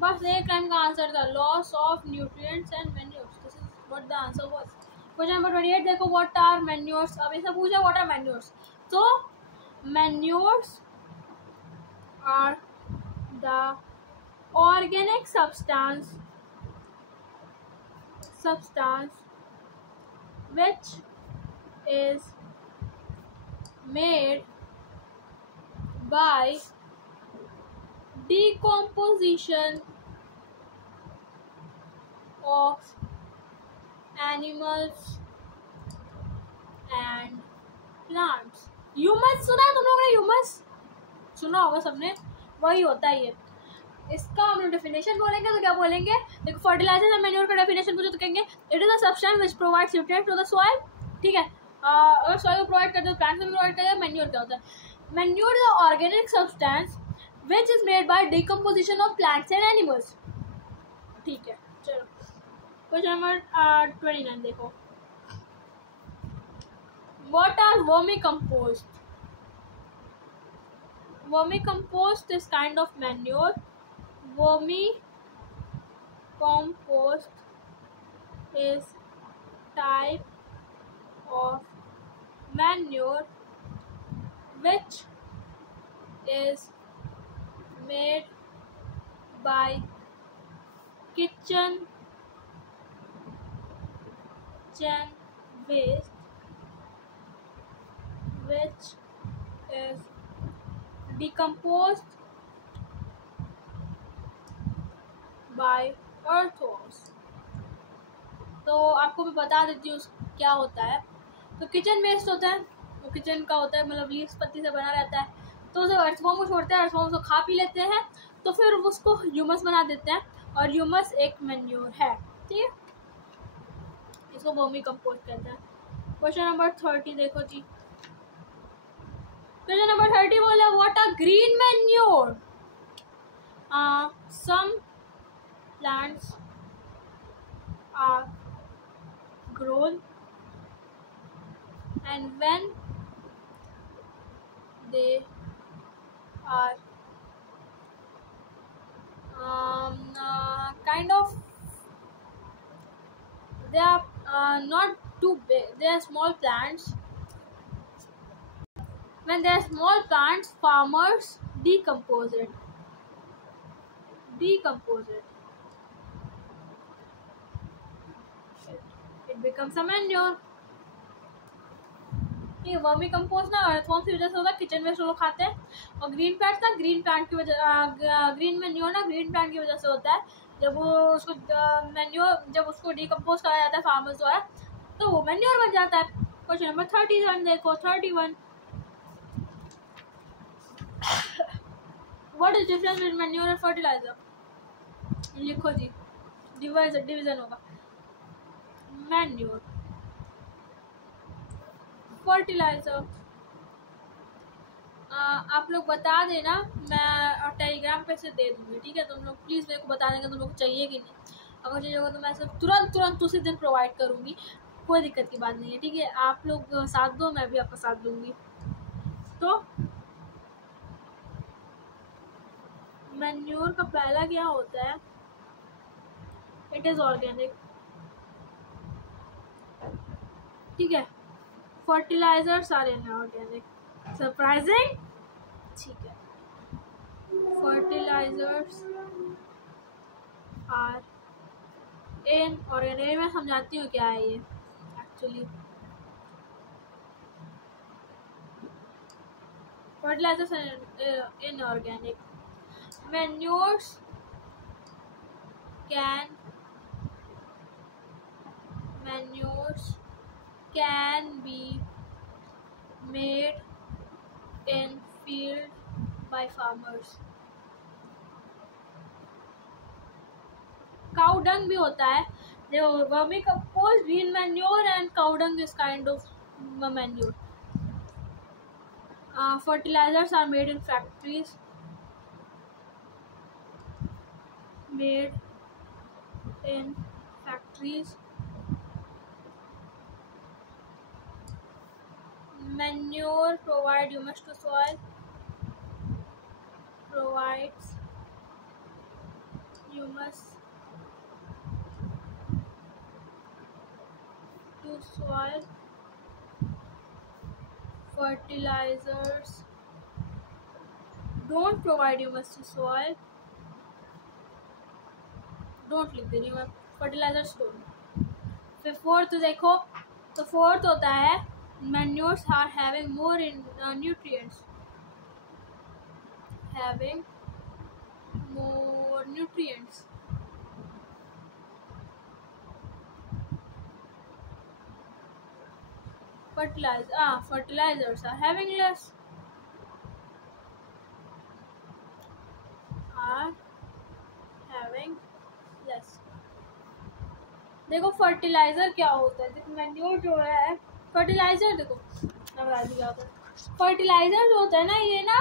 बस एक टाइम का आंसर था, loss of nutrients and manures. This is what the answer was. Question number 28 देखो, व्हाट आर मैन्योर्स। अब ऐसा पूछा व्हाट आर मैन्योर्स, तो manures are the organic substance which is made by decomposition of animals and plants. Humus सुना है तुम लोगों ने? ह्यूमस सुना होगा सबने, वही होता है ये। इसका हम लोग डेफिनेशन बोलेंगे तो क्या बोलेंगे, देखो, फर्टिलाइजर एंड मैन्योर का डेफिनेशन पूछो तो कहेंगे it is a substance which provides nutrients to the soil, ठीक है। अगर सॉइल को प्रोवाइड करते हो, प्लांट को प्रोवाइड करते हैं। मैन्योर क्या होता है? Manure is a organic substance which is made by decomposition of plants and animals, ठीक है। चलो क्वेश्चन नंबर 29 देखो, what are vermicompost? Vermicompost is kind of manure. Vermicompost is type of manure which is made by kitchen waste, which is decomposed by earthworms. तो आपको मैं बता देती हूँ क्या होता है। तो किचन वेस्ट होता है, वो किचन का होता है, मतलब लीव्स पत्ती से बना रहता है, तो उसे अर्थवॉर्म को छोड़ते हैं, अर्थवॉर्म को खा पी लेते हैं, तो फिर उसको ह्यूमस बना देते हैं, और ह्यूमस एक मैन्योर है, ठीक है। इसको वर्मी कंपोस्ट कहते हैं। क्वेश्चन नंबर 30 देखो जी। क्वेश्चन नंबर 30 बोला what are green manure. Some plants are grown and when they are kind of they are not too big, they are small plants. When they are small plants, farmers decompose it. It becomes a manure. ये वर्मी कंपोस्ट ना अर्थवॉर्म की वजह से होता है, किचन वेस्ट लोग खाते हैं। और ग्रीन प्लांट ना ग्रीन प्लांट की वजह ग्रीन मैन्योर ना ग्रीन प्लांट की वजह से होता है। जब वो उसको मैन्योर जब उसको डिकम्पोज कराया जाता है फार्मर्स द्वारा तो वो मैन्योर बन जाता है। क्वेश्चन नंबर 31 देखो 31 what is difference between manure and fertiliser. लिखो जी, डिवीजन होगा मैन्योर फर्टिलाइजर। आप लोग बता देना, मैं टेलीग्राम पे से दे दूँगी, ठीक है। तुम लोग प्लीज़ मेरे को बता देंगे तुम लोग चाहिए कि नहीं। अगर चाहिए होगा तो मैं सब तुरंत उसी दिन प्रोवाइड करूँगी, कोई दिक्कत की बात नहीं है, ठीक है। आप लोग साथ दो, मैं भी आपका साथ दूँगी। तो मैन्योर का पहला क्या होता है, इट इज़ ऑर्गेनिक, ठीक है। फर्टिलाइजर्स आर इनऑर्गेनिक, सरप्राइजिंग, ठीक है। फर्टिलाइजर्स आर इनऑर्गेनिक, मैं समझाती हूँ क्या है ये actually. Fertilisers are inorganic, manures can be made in field by farmers. Cow dung भी होता है, जो vermicompost, green manure and cow dung is kind of manure. Fertilisers are made in factories, Manure provides humus to soil. Fertilizers don't provide humus to soil. Don't लिख देनी मैं, fertilizers don't। फिर फोर्थ देखो, तो फोर्थ होता है manures are having more nutrients, fertilizers are having less, देखो फर्टिलाइजर क्या होता है, देखो मैन्योर जो है फर्टिलाइजर, देखो मैं बता दी क्या होता है। फर्टिलाइजर जो होता है ना, ये ना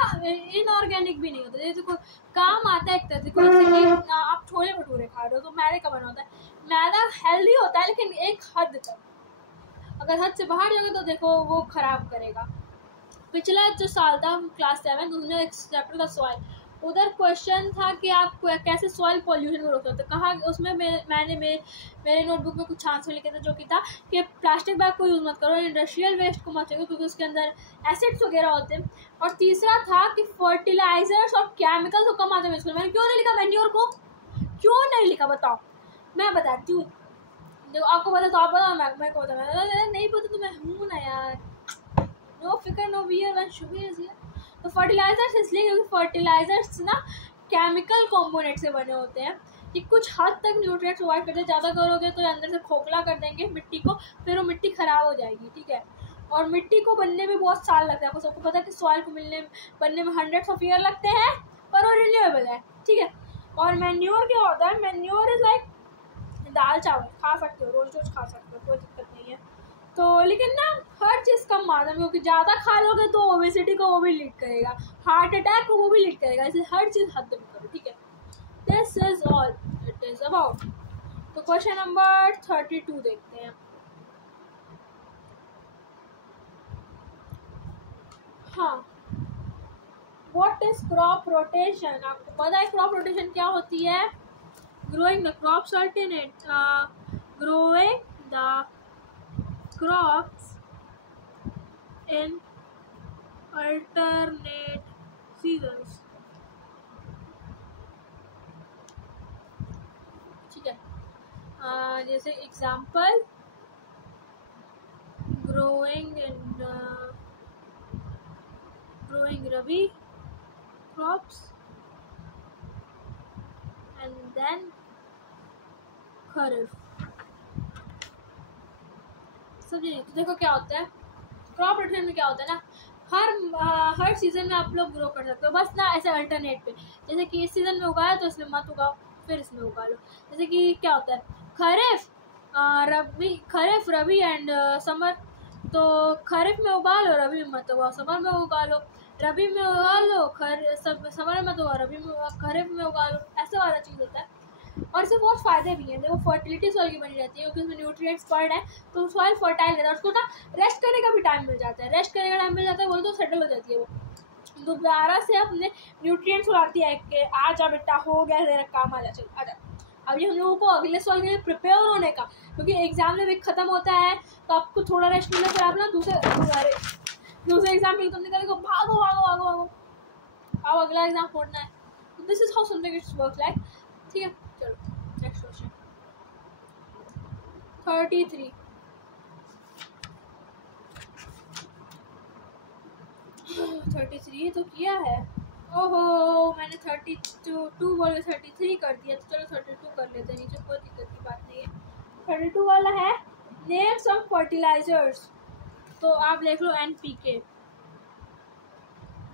इनऑर्गेनिक भी नहीं होता, जैसे देखो काम आता है एक तरह से, जैसे कि आप छोले भटूरे खा रहे हो तो मैदे का बना होता है। मैदा हेल्दी होता है लेकिन एक हद तक, अगर हद से बाहर जाओगे तो देखो वो खराब करेगा। पिछला जो साल था क्लास 7 उसमें एक चैप्टर था सॉइल, उधर क्वेश्चन था कि आप कैसे सॉइल पॉल्यूशन को रोक सकते हो। कहा उसमें मैंने मेरे नोटबुक में कुछ आंसर लिखे थे, जो कि था कि प्लास्टिक बैग को यूज़ मत करो, इंडस्ट्रियल वेस्ट को मत करो क्योंकि उसके अंदर एसिड्स वगैरह होते हैं। और तीसरा था कि फर्टिलाइजर्स और केमिकल्स को कम आते हैं। मैंने क्यों नहीं लिखा मैन्योर को, क्यों नहीं लिखा बताओ, मैं बताती हूँ। देखो आपको पता तो आप बताओ, मैं को पता, नहीं पता तो मैं हूँ ना यार, नो फिकर no fear when sugar is here. तो फर्टिलाइजर्स इसलिए क्योंकि फर्टिलाइजर्स ना केमिकल कंपोनेंट से बने होते हैं, कि कुछ हद तक न्यूट्रिएंट्स प्रोवाइड करते हैं। ज़्यादा करोगे तो अंदर से खोखला कर देंगे मिट्टी को, फिर वो मिट्टी ख़राब हो जाएगी, ठीक है। और मिट्टी को बनने में बहुत साल लगता है, आपको सबको पता है कि सॉइल को बनने में हंड्रेड्स ऑफ ईयर लगते हैं, पर वो रिन्यूएबल है, ठीक है। और मैन्योर क्या होता है, मैन्योर इज लाइक दाल चावल खा सकते हो, रोज रोज खा सकते हो, कोई दिक्कत नहीं है। तो लेकिन ना हर चीज़ कम मात्रा में, क्योंकि ज़्यादा खा लोगे तो ओबेसिटी को वो भी लीड करेगा, हार्ट अटैक को वो भी लीड करेगा, इसलिए हर चीज़ हद में करो, ठीक है। This is all it is about. तो क्वेश्चन नंबर 32 देखते हैं। हाँ, व्हाट इज क्रॉप रोटेशन? आपको पता है क्रॉप रोटेशन क्या होती है? Growing the crops alternate, growing the crops in alternate seasons, ठीक है। जैसे example, growing rabi crops and then kharif. समझिए, तो देखो क्या होता है क्रॉप रोटेशन में, क्या होता है ना, हर सीजन में आप लोग ग्रो कर सकते हो, बस ना ऐसे अल्टरनेट पे। जैसे कि इस सीजन में उगाया तो इसमें मत उगाओ, फिर इसमें उगा लो। जैसे कि क्या होता है खरीफ रबी एंड समर, तो खरीफ में उगा लो, रबी में मत उगाओ, समर में उगा लो, रबी में उगा लो, समर में मत उगाओ, रबी में खरीफ में उगा लो, ऐसा वाला चीज़ होता है। और इससे बहुत फ़ायदे भी हैं। देखो फर्टिलिटी सॉइल की बनी रहती है, क्योंकि उसमें न्यूट्रिएंट्स पड़ है, तो सॉइल फर्टाइल रहता है, उसको ना रेस्ट करने का भी टाइम मिल जाता है, रेस्ट करने का टाइम मिल जाता है, बोलो तो सेटल हो जाती है वो, दोबारा से अपने न्यूट्रिएंट्स उड़ाती है कि आ जा बेटा, हो गया तेरा काम, आ जा, चल आ जा। अभी हम लोगों को अगले सॉइल के लिए प्रिपेयर होने का, क्योंकि एग्जाम में भी खत्म होता है, तो आपको थोड़ा रेस्ट मिलना, फिर आप ना दूसरे एग्जाम के लिए तुम निकल भागो भागो भागो भागो, अब अगला एग्जाम फोड़ना है। This is how something it's work like, ठीक है। चलो नेक्स्ट क्वेश्चन 33। तो किया है, ओहो मैंने 32 बोल के 33 कर दिया, तो चलो 32 कर लेते हैं, नीचे कोई दिक्कत की बात नहीं है। 32 वाला है नेम सम फर्टिलाइजर्स, तो आप लिख लो NPK,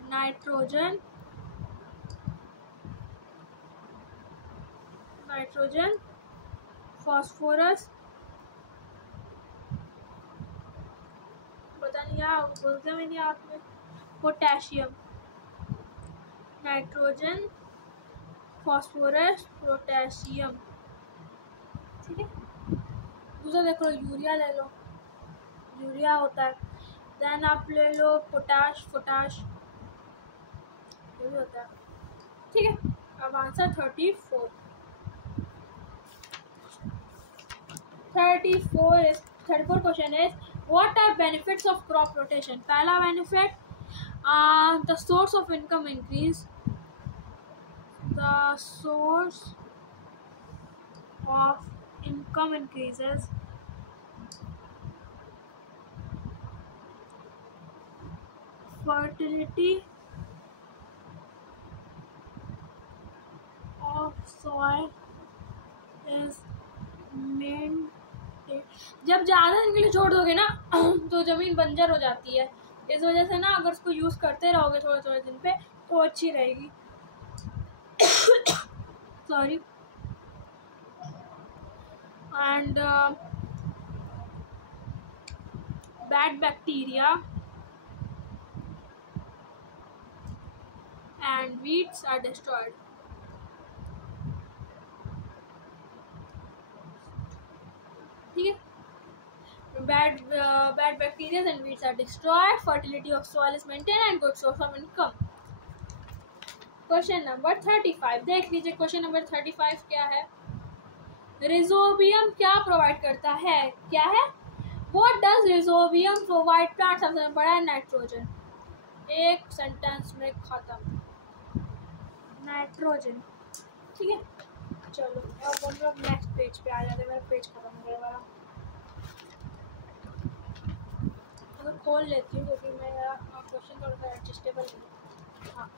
नाइट्रोजन, फॉस्फोरस, पता नहीं यार बोलते में नहीं आपने, पोटेशियम, नाइट्रोजन, फॉस्फोरस, पोटेशियम, ठीक है। दूसरा देख लो यूरिया ले लो, यूरिया होता है। देन आप ले लो पोटाश ये भी होता है, ठीक है। अब answer 34 question is what are benefits of crop rotation? पहला benefit, the source of income increase, the source of income increases, fertility of soil is maintained। जब ज़्यादा दिन के लिए छोड़ दोगे ना तो ज़मीन बंजर हो जाती है, इस वजह से ना अगर उसको यूज़ करते रहोगे थोड़े थोड़े दिन पे तो अच्छी रहेगी। Sorry. And bad bacteria and weeds are destroyed, ठीक है। bad bacteria and weeds are destroyed, fertility of soil is maintained and good source of income। Question number 35 देख लीजिए। क्वेश्चन नंबर 35 क्या है? रिजोबियम क्या प्रोवाइड करता है? क्या है? What does rhizobium provide plants? सबसे बड़ा है नाइट्रोजन, एक सेंटेंस में खत्म, नाइट्रोजन, ठीक है। चलो अब हम लोग नेक्स्ट पेज पे आ जाते हैं, मेरा पेज खत्म हो गया वाला, तो खोल लेती हूँ क्योंकि मेरा क्वेश्चन थोड़ा सा एडजस्टेबल है। हाँ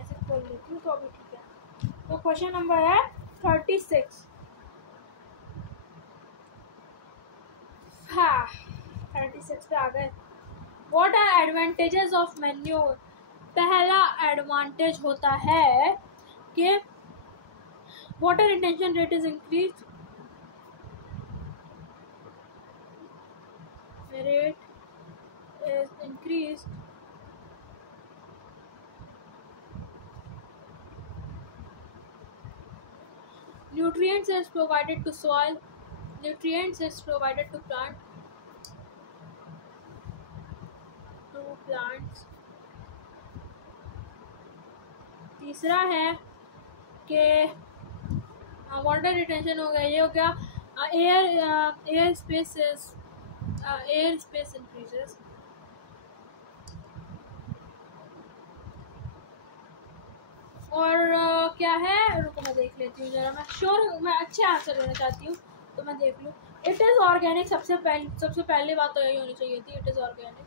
ऐसे खोल लेती हूँ तो अभी ठीक है। तो क्वेश्चन नंबर है 36। हाँ 36 पे आ गए। What are advantages of manure? पहला एडवांटेज होता है कि water retention rate is increased, increased. Nutrients is provided to soil. Nutrients is provided to plants. तीसरा है कि वाटर रिटेंशन हो गया, ये हो गया एयर स्पेस इंक्रीजेस. और क्या है, रुको मैं देख लेती हूँ जरा, मैं अच्छे आंसर देना चाहती हूँ तो मैं देख लूँ. It is organic. सबसे पहली बात तो यही होनी चाहिए थी, इट इज़ ऑर्गेनिक.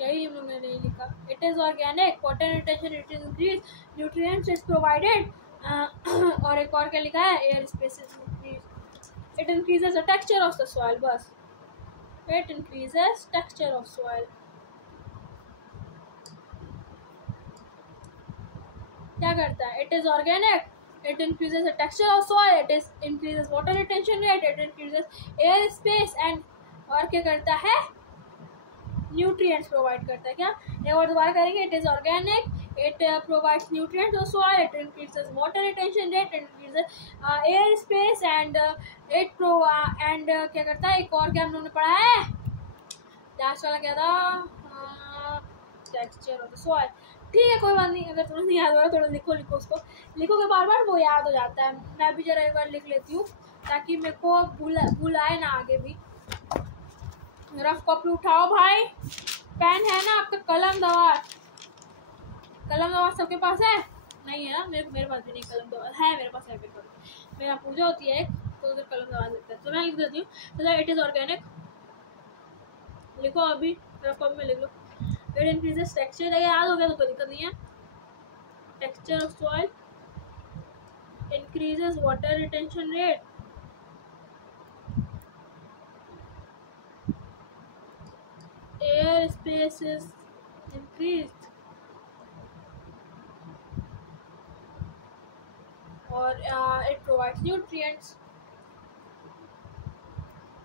यही मैंने नहीं लिखा. It is organic. Water retention it is increase. Nutrients is provided. और एक और क्या लिखा है, air space increase. It increases the texture of the soil. बस, it increases texture of soil. क्या करता है, it is organic. It increases the texture of soil. It is increases water retention rate. It increases air space and और क्या करता है, न्यूट्रिएंट्स प्रोवाइड करता है. क्या, एक और दोबारा करेंगे. It is organic. It provides nutrients of soil. It increases water retention rate. It increases air space and क्या करता है, एक और क्या हम लोगों ने पढ़ा है, लास्ट वाला क्या था, टेक्सचर ऑफ द सॉइल. ठीक है, कोई बात नहीं. अगर थोड़ा नहीं याद हो रहा थोड़ा लिखो उसको. लिखोगे बार बार वो याद हो जाता है. मैं भी जरा एक बार लिख लेती हूँ ताकि मेरे को भूलाए ना आगे भी. रफ कॉपी उठाओ भाई. पेन है ना आपका? कलम दवात सबके पास है? नहीं है ना? मेरे पास भी नहीं कलम दवात है. मेरे पास है पेपर. मेरा पूजा होती है तो उधर कलम दवात लगता है, तो मैं लिख देती हूँ. तो इट इज़ ऑर्गेनिक. लिखो अभी, रफ कॉपी में लिख लो. It increases texture. याद हो गया तो कोई दिक्कत नहीं है. Texture of soil. Increases water retention rate. Air space is increased. और it provides nutrients.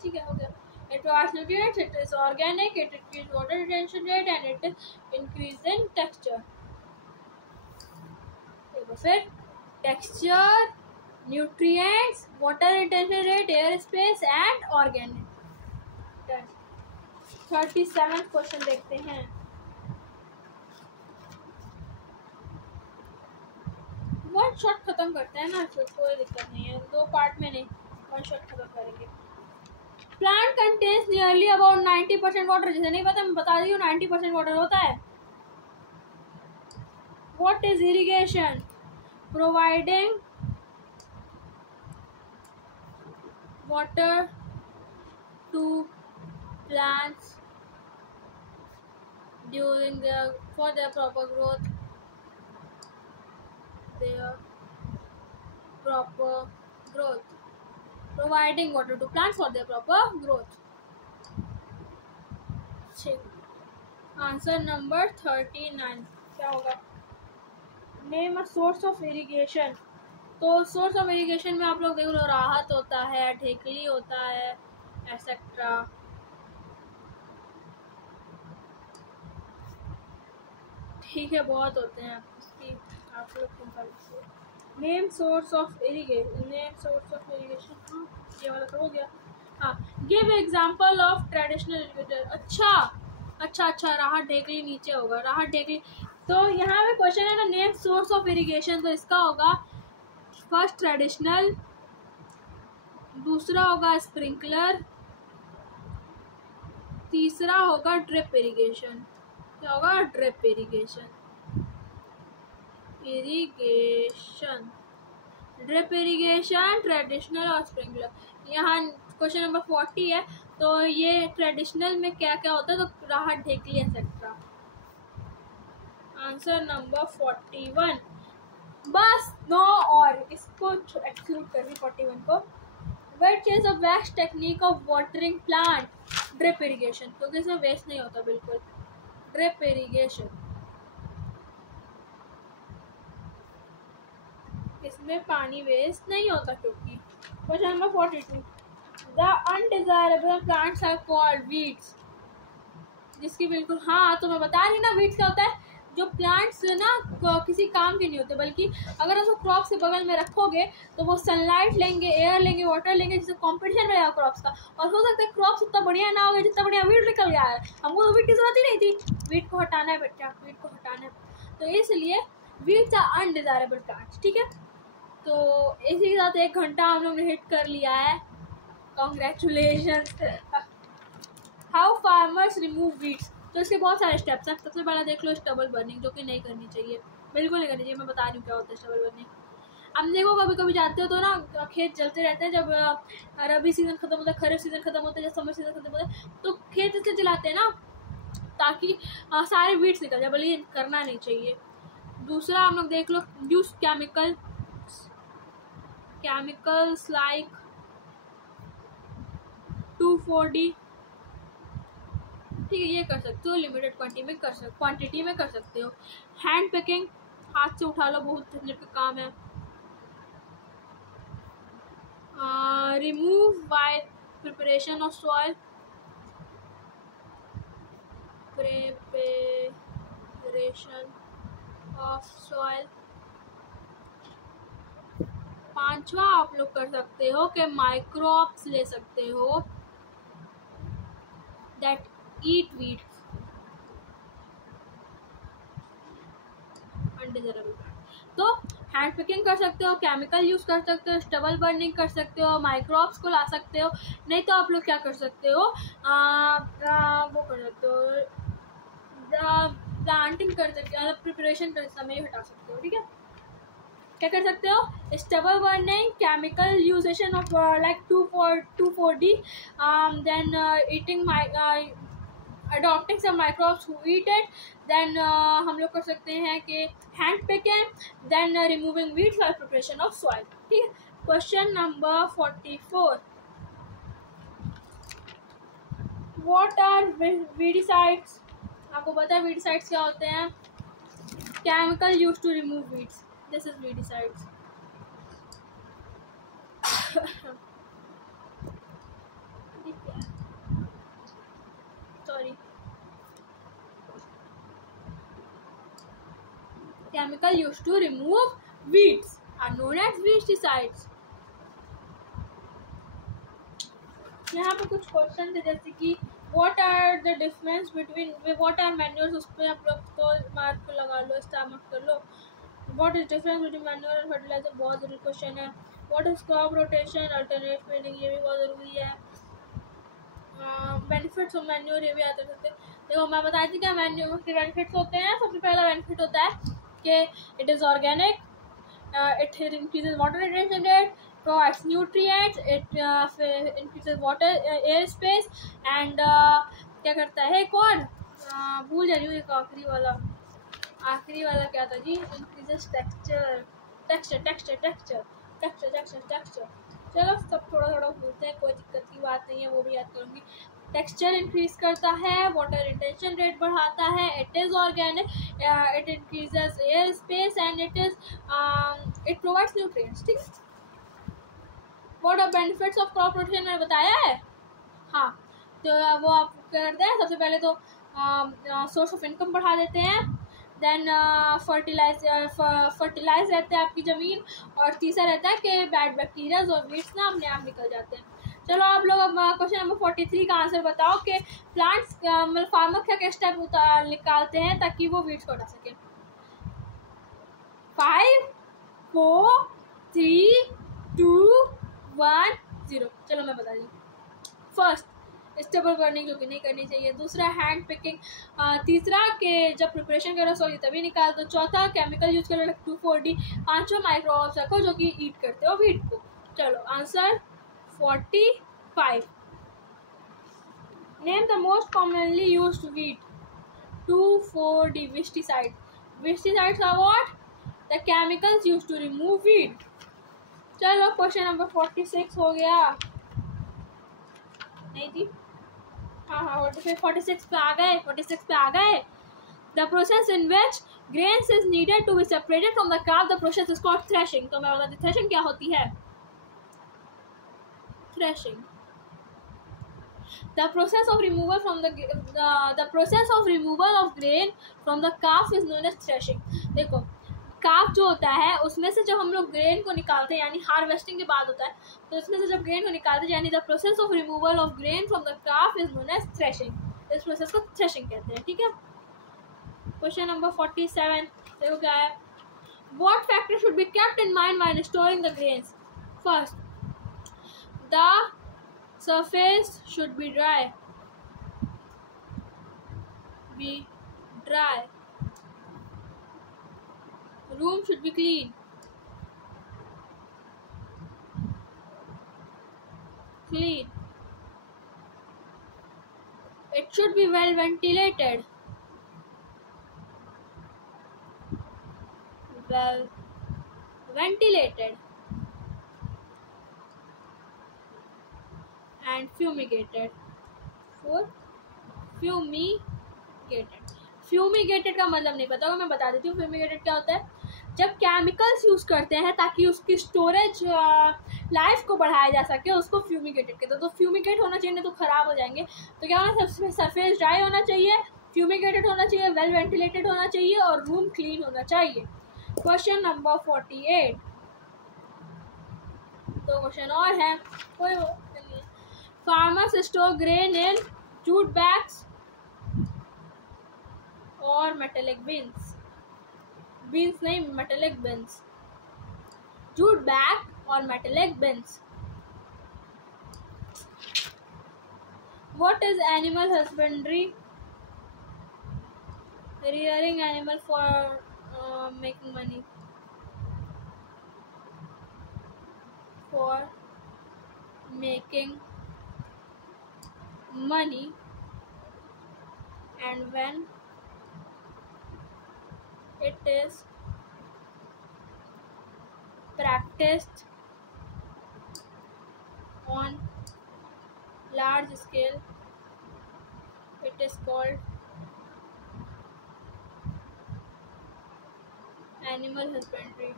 ठीक है, हो गया. It provides nutrients. It is organic. It increases water retention rate and it increases in texture. देखो फिर texture, nutrients, water retention rate, air space and organic. 37th question देखते हैं. वन शॉट खत्म करते हैं ना, तो कोई दिक्कत नहीं है. 2 पार्ट में नहीं, वन शॉट खत्म करेंगे. Plant contains nearly about 90% water. जैसे नहीं पता मैं बता दी हूँ, 90% वाटर होता है. What is irrigation? Providing water to plants for their proper growth. Providing water to plants for their proper growth. Answer number 39 क्या होगा? Name a source of irrigation. तो सोर्स ऑफ इरिगेशन में आप लोग देख लो, राहत होता है, ढेकली होता है, एक्सेट्रा. ठीक है, बहुत होते हैं आप लोग. Name source of irrigation. ये वाला तो हो गया. हाँ, गिव एग्जांपल ऑफ ट्रेडिशनल इरिगेटर. अच्छा, राहत ढेकली नीचे होगा. राहत ढेकली. तो यहाँ पे क्वेश्चन है ना, नेम सोर्स ऑफ इरिगेशन. तो इसका होगा फर्स्ट ट्रेडिशनल, दूसरा होगा स्प्रिंकलर, तीसरा होगा ड्रिप इरिगेशन. क्या होगा? Drip irrigation. Drip irrigation, traditional और स्प्रिंकलर. यहाँ क्वेश्चन नंबर 40 है. तो ये ट्रेडिशनल में क्या क्या होता है? तो राहत ढेकली एक्सेट्रा. Answer number 41. बस 9 और इसको एक्सक्लूड कर दी 41 को. Which is a best technique of watering plant? Drip irrigation, क्योंकि इसमें वेस्ट नहीं होता बिल्कुल. ड्रिप इरिगेशन, इसमें पानी वेस्ट नहीं होता क्योंकि. Question number 42. The undesirable plants are called weeds. जिसकी बिल्कुल, हाँ तो मैं बता रही ना, वीड्स क्या होता है, जो प्लांट्स ना किसी काम के नहीं होते, बल्कि अगर उसको क्रॉप्स के बगल में रखोगे तो वो सनलाइट लेंगे, एयर लेंगे, वाटर लेंगे, जिससे कंपटीशन रहेगा क्रॉप्स का। और हो सकता है क्रॉप्स उतना बढ़िया ना हो जितना बढ़िया वीड निकल गया है। हमको तो वीड की जरूरत ही नहीं थी, वीड को हटाना है बेटा, वीड को हटाना है, तो इसलिए वीड्स आर अनडिजायरेबल प्लांट्स, ठीक है। तो इसी के साथ 1 घंटा हम लोग ने हिट कर लिया है। Congratulation. How farmers remove weeds, तो इसके बहुत सारे स्टेप्स हैं। सबसे पहला देख लो स्टबल बर्निंग, जो कि नहीं करनी चाहिए, बिल्कुल नहीं करनी चाहिए। मैं बता रही हूँ क्या होता है स्टबल बर्निंग। अब देखो कभी कभी जाते हो तो ना खेत जलते रहते हैं, जब रबी सीजन खत्म होता है, खरीफ सीजन खत्म होता है, जब समर सीजन खत्म होता है, तो खेत इसलिए जलाते हैं ना ताकि सारे वीड्स निकल जाए, बल्कि करना नहीं चाहिए। दूसरा हम लोग देख लो, यूज केमिकल्स लाइक 2,4-D, ठीक है, ये कर सकते हो, लिमिटेड क्वांटिटी में कर सकते हो। हैंड पिकिंग, हाथ से उठा लो, बहुत झंझट का काम है। Remove by preparation of soil, पांचवा आप लोग कर सकते हो कि माइक्रोब्स ले सकते हो दैट ईट वीड, अनडिजायरेबल। तो हैंड पिकिंग कर सकते हो, केमिकल यूज कर सकते हो, स्टबल बर्निंग कर सकते हो, माइक्रोब्स को ला सकते हो। नहीं तो आप लोग क्या कर सकते हो, वो कर सकते हो, प्लांटिंग कर सकते हो, प्रिपरेशन कर समय हटा सकते हो, ठीक है। क्या कर सकते हो, stubble burning, chemical usage of like 2,4-D, then eating adopting some microbes who eat it, then हम लोग कर सकते हैं कि hand picking, then removing weeds by preparation of soil, ठीक है। Question number 44, what are weedicides? आपको पता है weedicides क्या होते हैं? Chemical used to remove weeds, this is weedicides। sorry, chemical used to remove weeds are known as weedicides। यहाँ पे कुछ क्वेश्चन थे, जैसे कि what are the difference between, what are manures, उस पर आप लोग तो मार्क लगा लो, स्टार मार्क कर लो। what is difference between manure and fertilizer, बहुत जरूरी क्वेश्चन है। what is crop rotation, alternate feeding, ये भी बहुत जरूरी है। बेनिफिट्स ऑफ मैन्योर, ये भी आते सकते। देखो मैं बताई थी क्या मैन्योर के बेनिफिट्स होते हैं। सबसे पहला बेनिफिट होता है कि it is organic, it increases water retention rate, provides nutrients, it increases water air space and क्या करता है, एक और भूल जा रही हूँ, एक आखिरी वाला क्या था जी, increases texture। चलो सब थोड़ा थोड़ा भूलते हैं, कोई दिक्कत की बात नहीं है, वो भी याद करूँगी। टेक्सचर इंक्रीज करता है, वाटर रिटेंशन रेट बढ़ाता है, it is organic, it increases air space and it provides nutrients, ठीक है। What are benefits of crop rotation मैंने बताया है, हाँ, तो वो आप करते हैं। सबसे पहले तो सोर्स ऑफ इनकम बढ़ा देते हैं, देन फर्टिलाइज रहते हैं आपकी ज़मीन, और तीसरा रहता है कि बैड बैक्टीरियाज और वीड्स ना अपने आप निकल जाते हैं। चलो आप लोग अब क्वेश्चन नंबर 43 का आंसर बताओ कि प्लांट्स मतलब फार्मर क्या क्या स्टेप निकालते हैं ताकि वो वीड्स को हटा सके। 5, 4, 3, 2, 1, 0। चलो मैं बता दी। फर्स्ट स्टेबल बर्निंग, जो कि नहीं करनी चाहिए। दूसरा हैंड पिकिंग। तीसरा कि जब प्रिपरेशन करो सॉरी तभी निकाल दो। चौथा केमिकल यूज करो 2,4-D। पांचवा माइक्रोब्स रखो जो कि ईट करते हो वीड को। चलो answer 45। Name the most commonly used weed 2,4-D weedicide. Weedicides are what? The chemicals used to remove weed. चलो क्वेश्चन नंबर 46 हो गया, नहीं जी, हाँ 46 पे आ गए। 46 पे आ गए। The process in which grains is needed to be separated from the crop, the process is called threshing. तो मैं बताती हूँ थ्रेशिंग क्या होती है। Threshing The process of removal of grain from the calf is known as threshing. देखो काफ जो होता है उसमें से जब हम लोग ग्रेन को निकालते हैं यानी हार्वेस्टिंग के बाद होता है, तो उसमें से जब ग्रेन को निकालते हैं यानी the process of removal of grain from the chaff is known as threshing. इस प्रोसेस को थ्रेशिंग कहते हैं. ठीक है. क्वेश्चन नंबर 47 देखो क्या है. What factors should be kept in mind while storing the grains? First, the surface should be dry. Room should be clean. It should be well ventilated. And fumigated. फ्यूमिगेटेड का मतलब नहीं पता होगा, मैं बता देती हूँ. फ्यूमिगेटेड क्या होता है? जब केमिकल्स यूज़ करते हैं ताकि उसकी स्टोरेज लाइफ को बढ़ाया जा सके, उसको फ्यूमिगेटेड कहते हैं. तो फ्यूमिगेट होना चाहिए, नहीं तो ख़राब हो जाएंगे. तो क्या होना चाहिए? सरफेस ड्राई होना चाहिए, फ्यूमिगेटेड होना चाहिए, वेल वेंटिलेटेड होना चाहिए और रूम क्लीन होना चाहिए. Question number 48. तो क्वेश्चन और है. कोई चलिए. Farmers store grain in jute bags और मेटेलिक बिन्स. बीन्स नहीं, मेटेलिक बिन्स. जूट बैग और metallic beans. What is animal husbandry? Rearing animal for making money. And when it is practiced on large scale, it is called animal husbandry.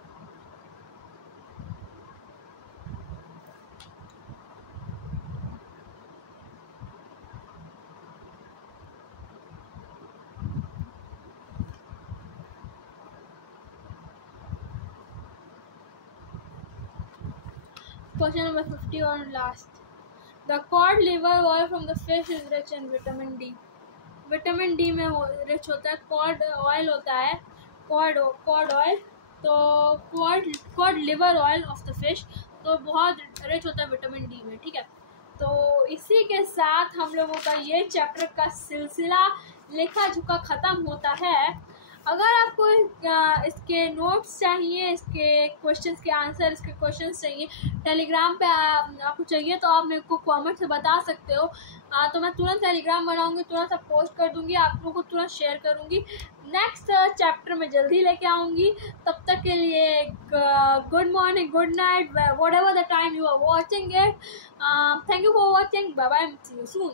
Question number 50 and last. The cod liver oil from the fish is rich in vitamin D. Vitamin D में रिच होता है. कॉड ऑयल होता है, कॉड ऑयल. तो cod liver oil of the fish तो बहुत रिच होता है विटामिन डी में. ठीक है. तो इसी के साथ हम लोगों का ये चैप्टर का सिलसिला लिखा झुका ख़त्म होता है. अगर आपको इसके नोट्स चाहिए, इसके क्वेश्चंस के आंसर, इसके क्वेश्चंस चाहिए, टेलीग्राम पे आपको चाहिए तो आप मेरे को कमेंट से बता सकते हो. तो मैं तुरंत टेलीग्राम बनाऊंगी, तुरंत आप पोस्ट कर दूंगी, आप लोगों को तुरंत शेयर करूंगी. नेक्स्ट चैप्टर में जल्दी लेके आऊँगी. तब तक के लिए good morning, good night, whatever the time you are watching it. Thank you for watching. Bye bye, see you soon.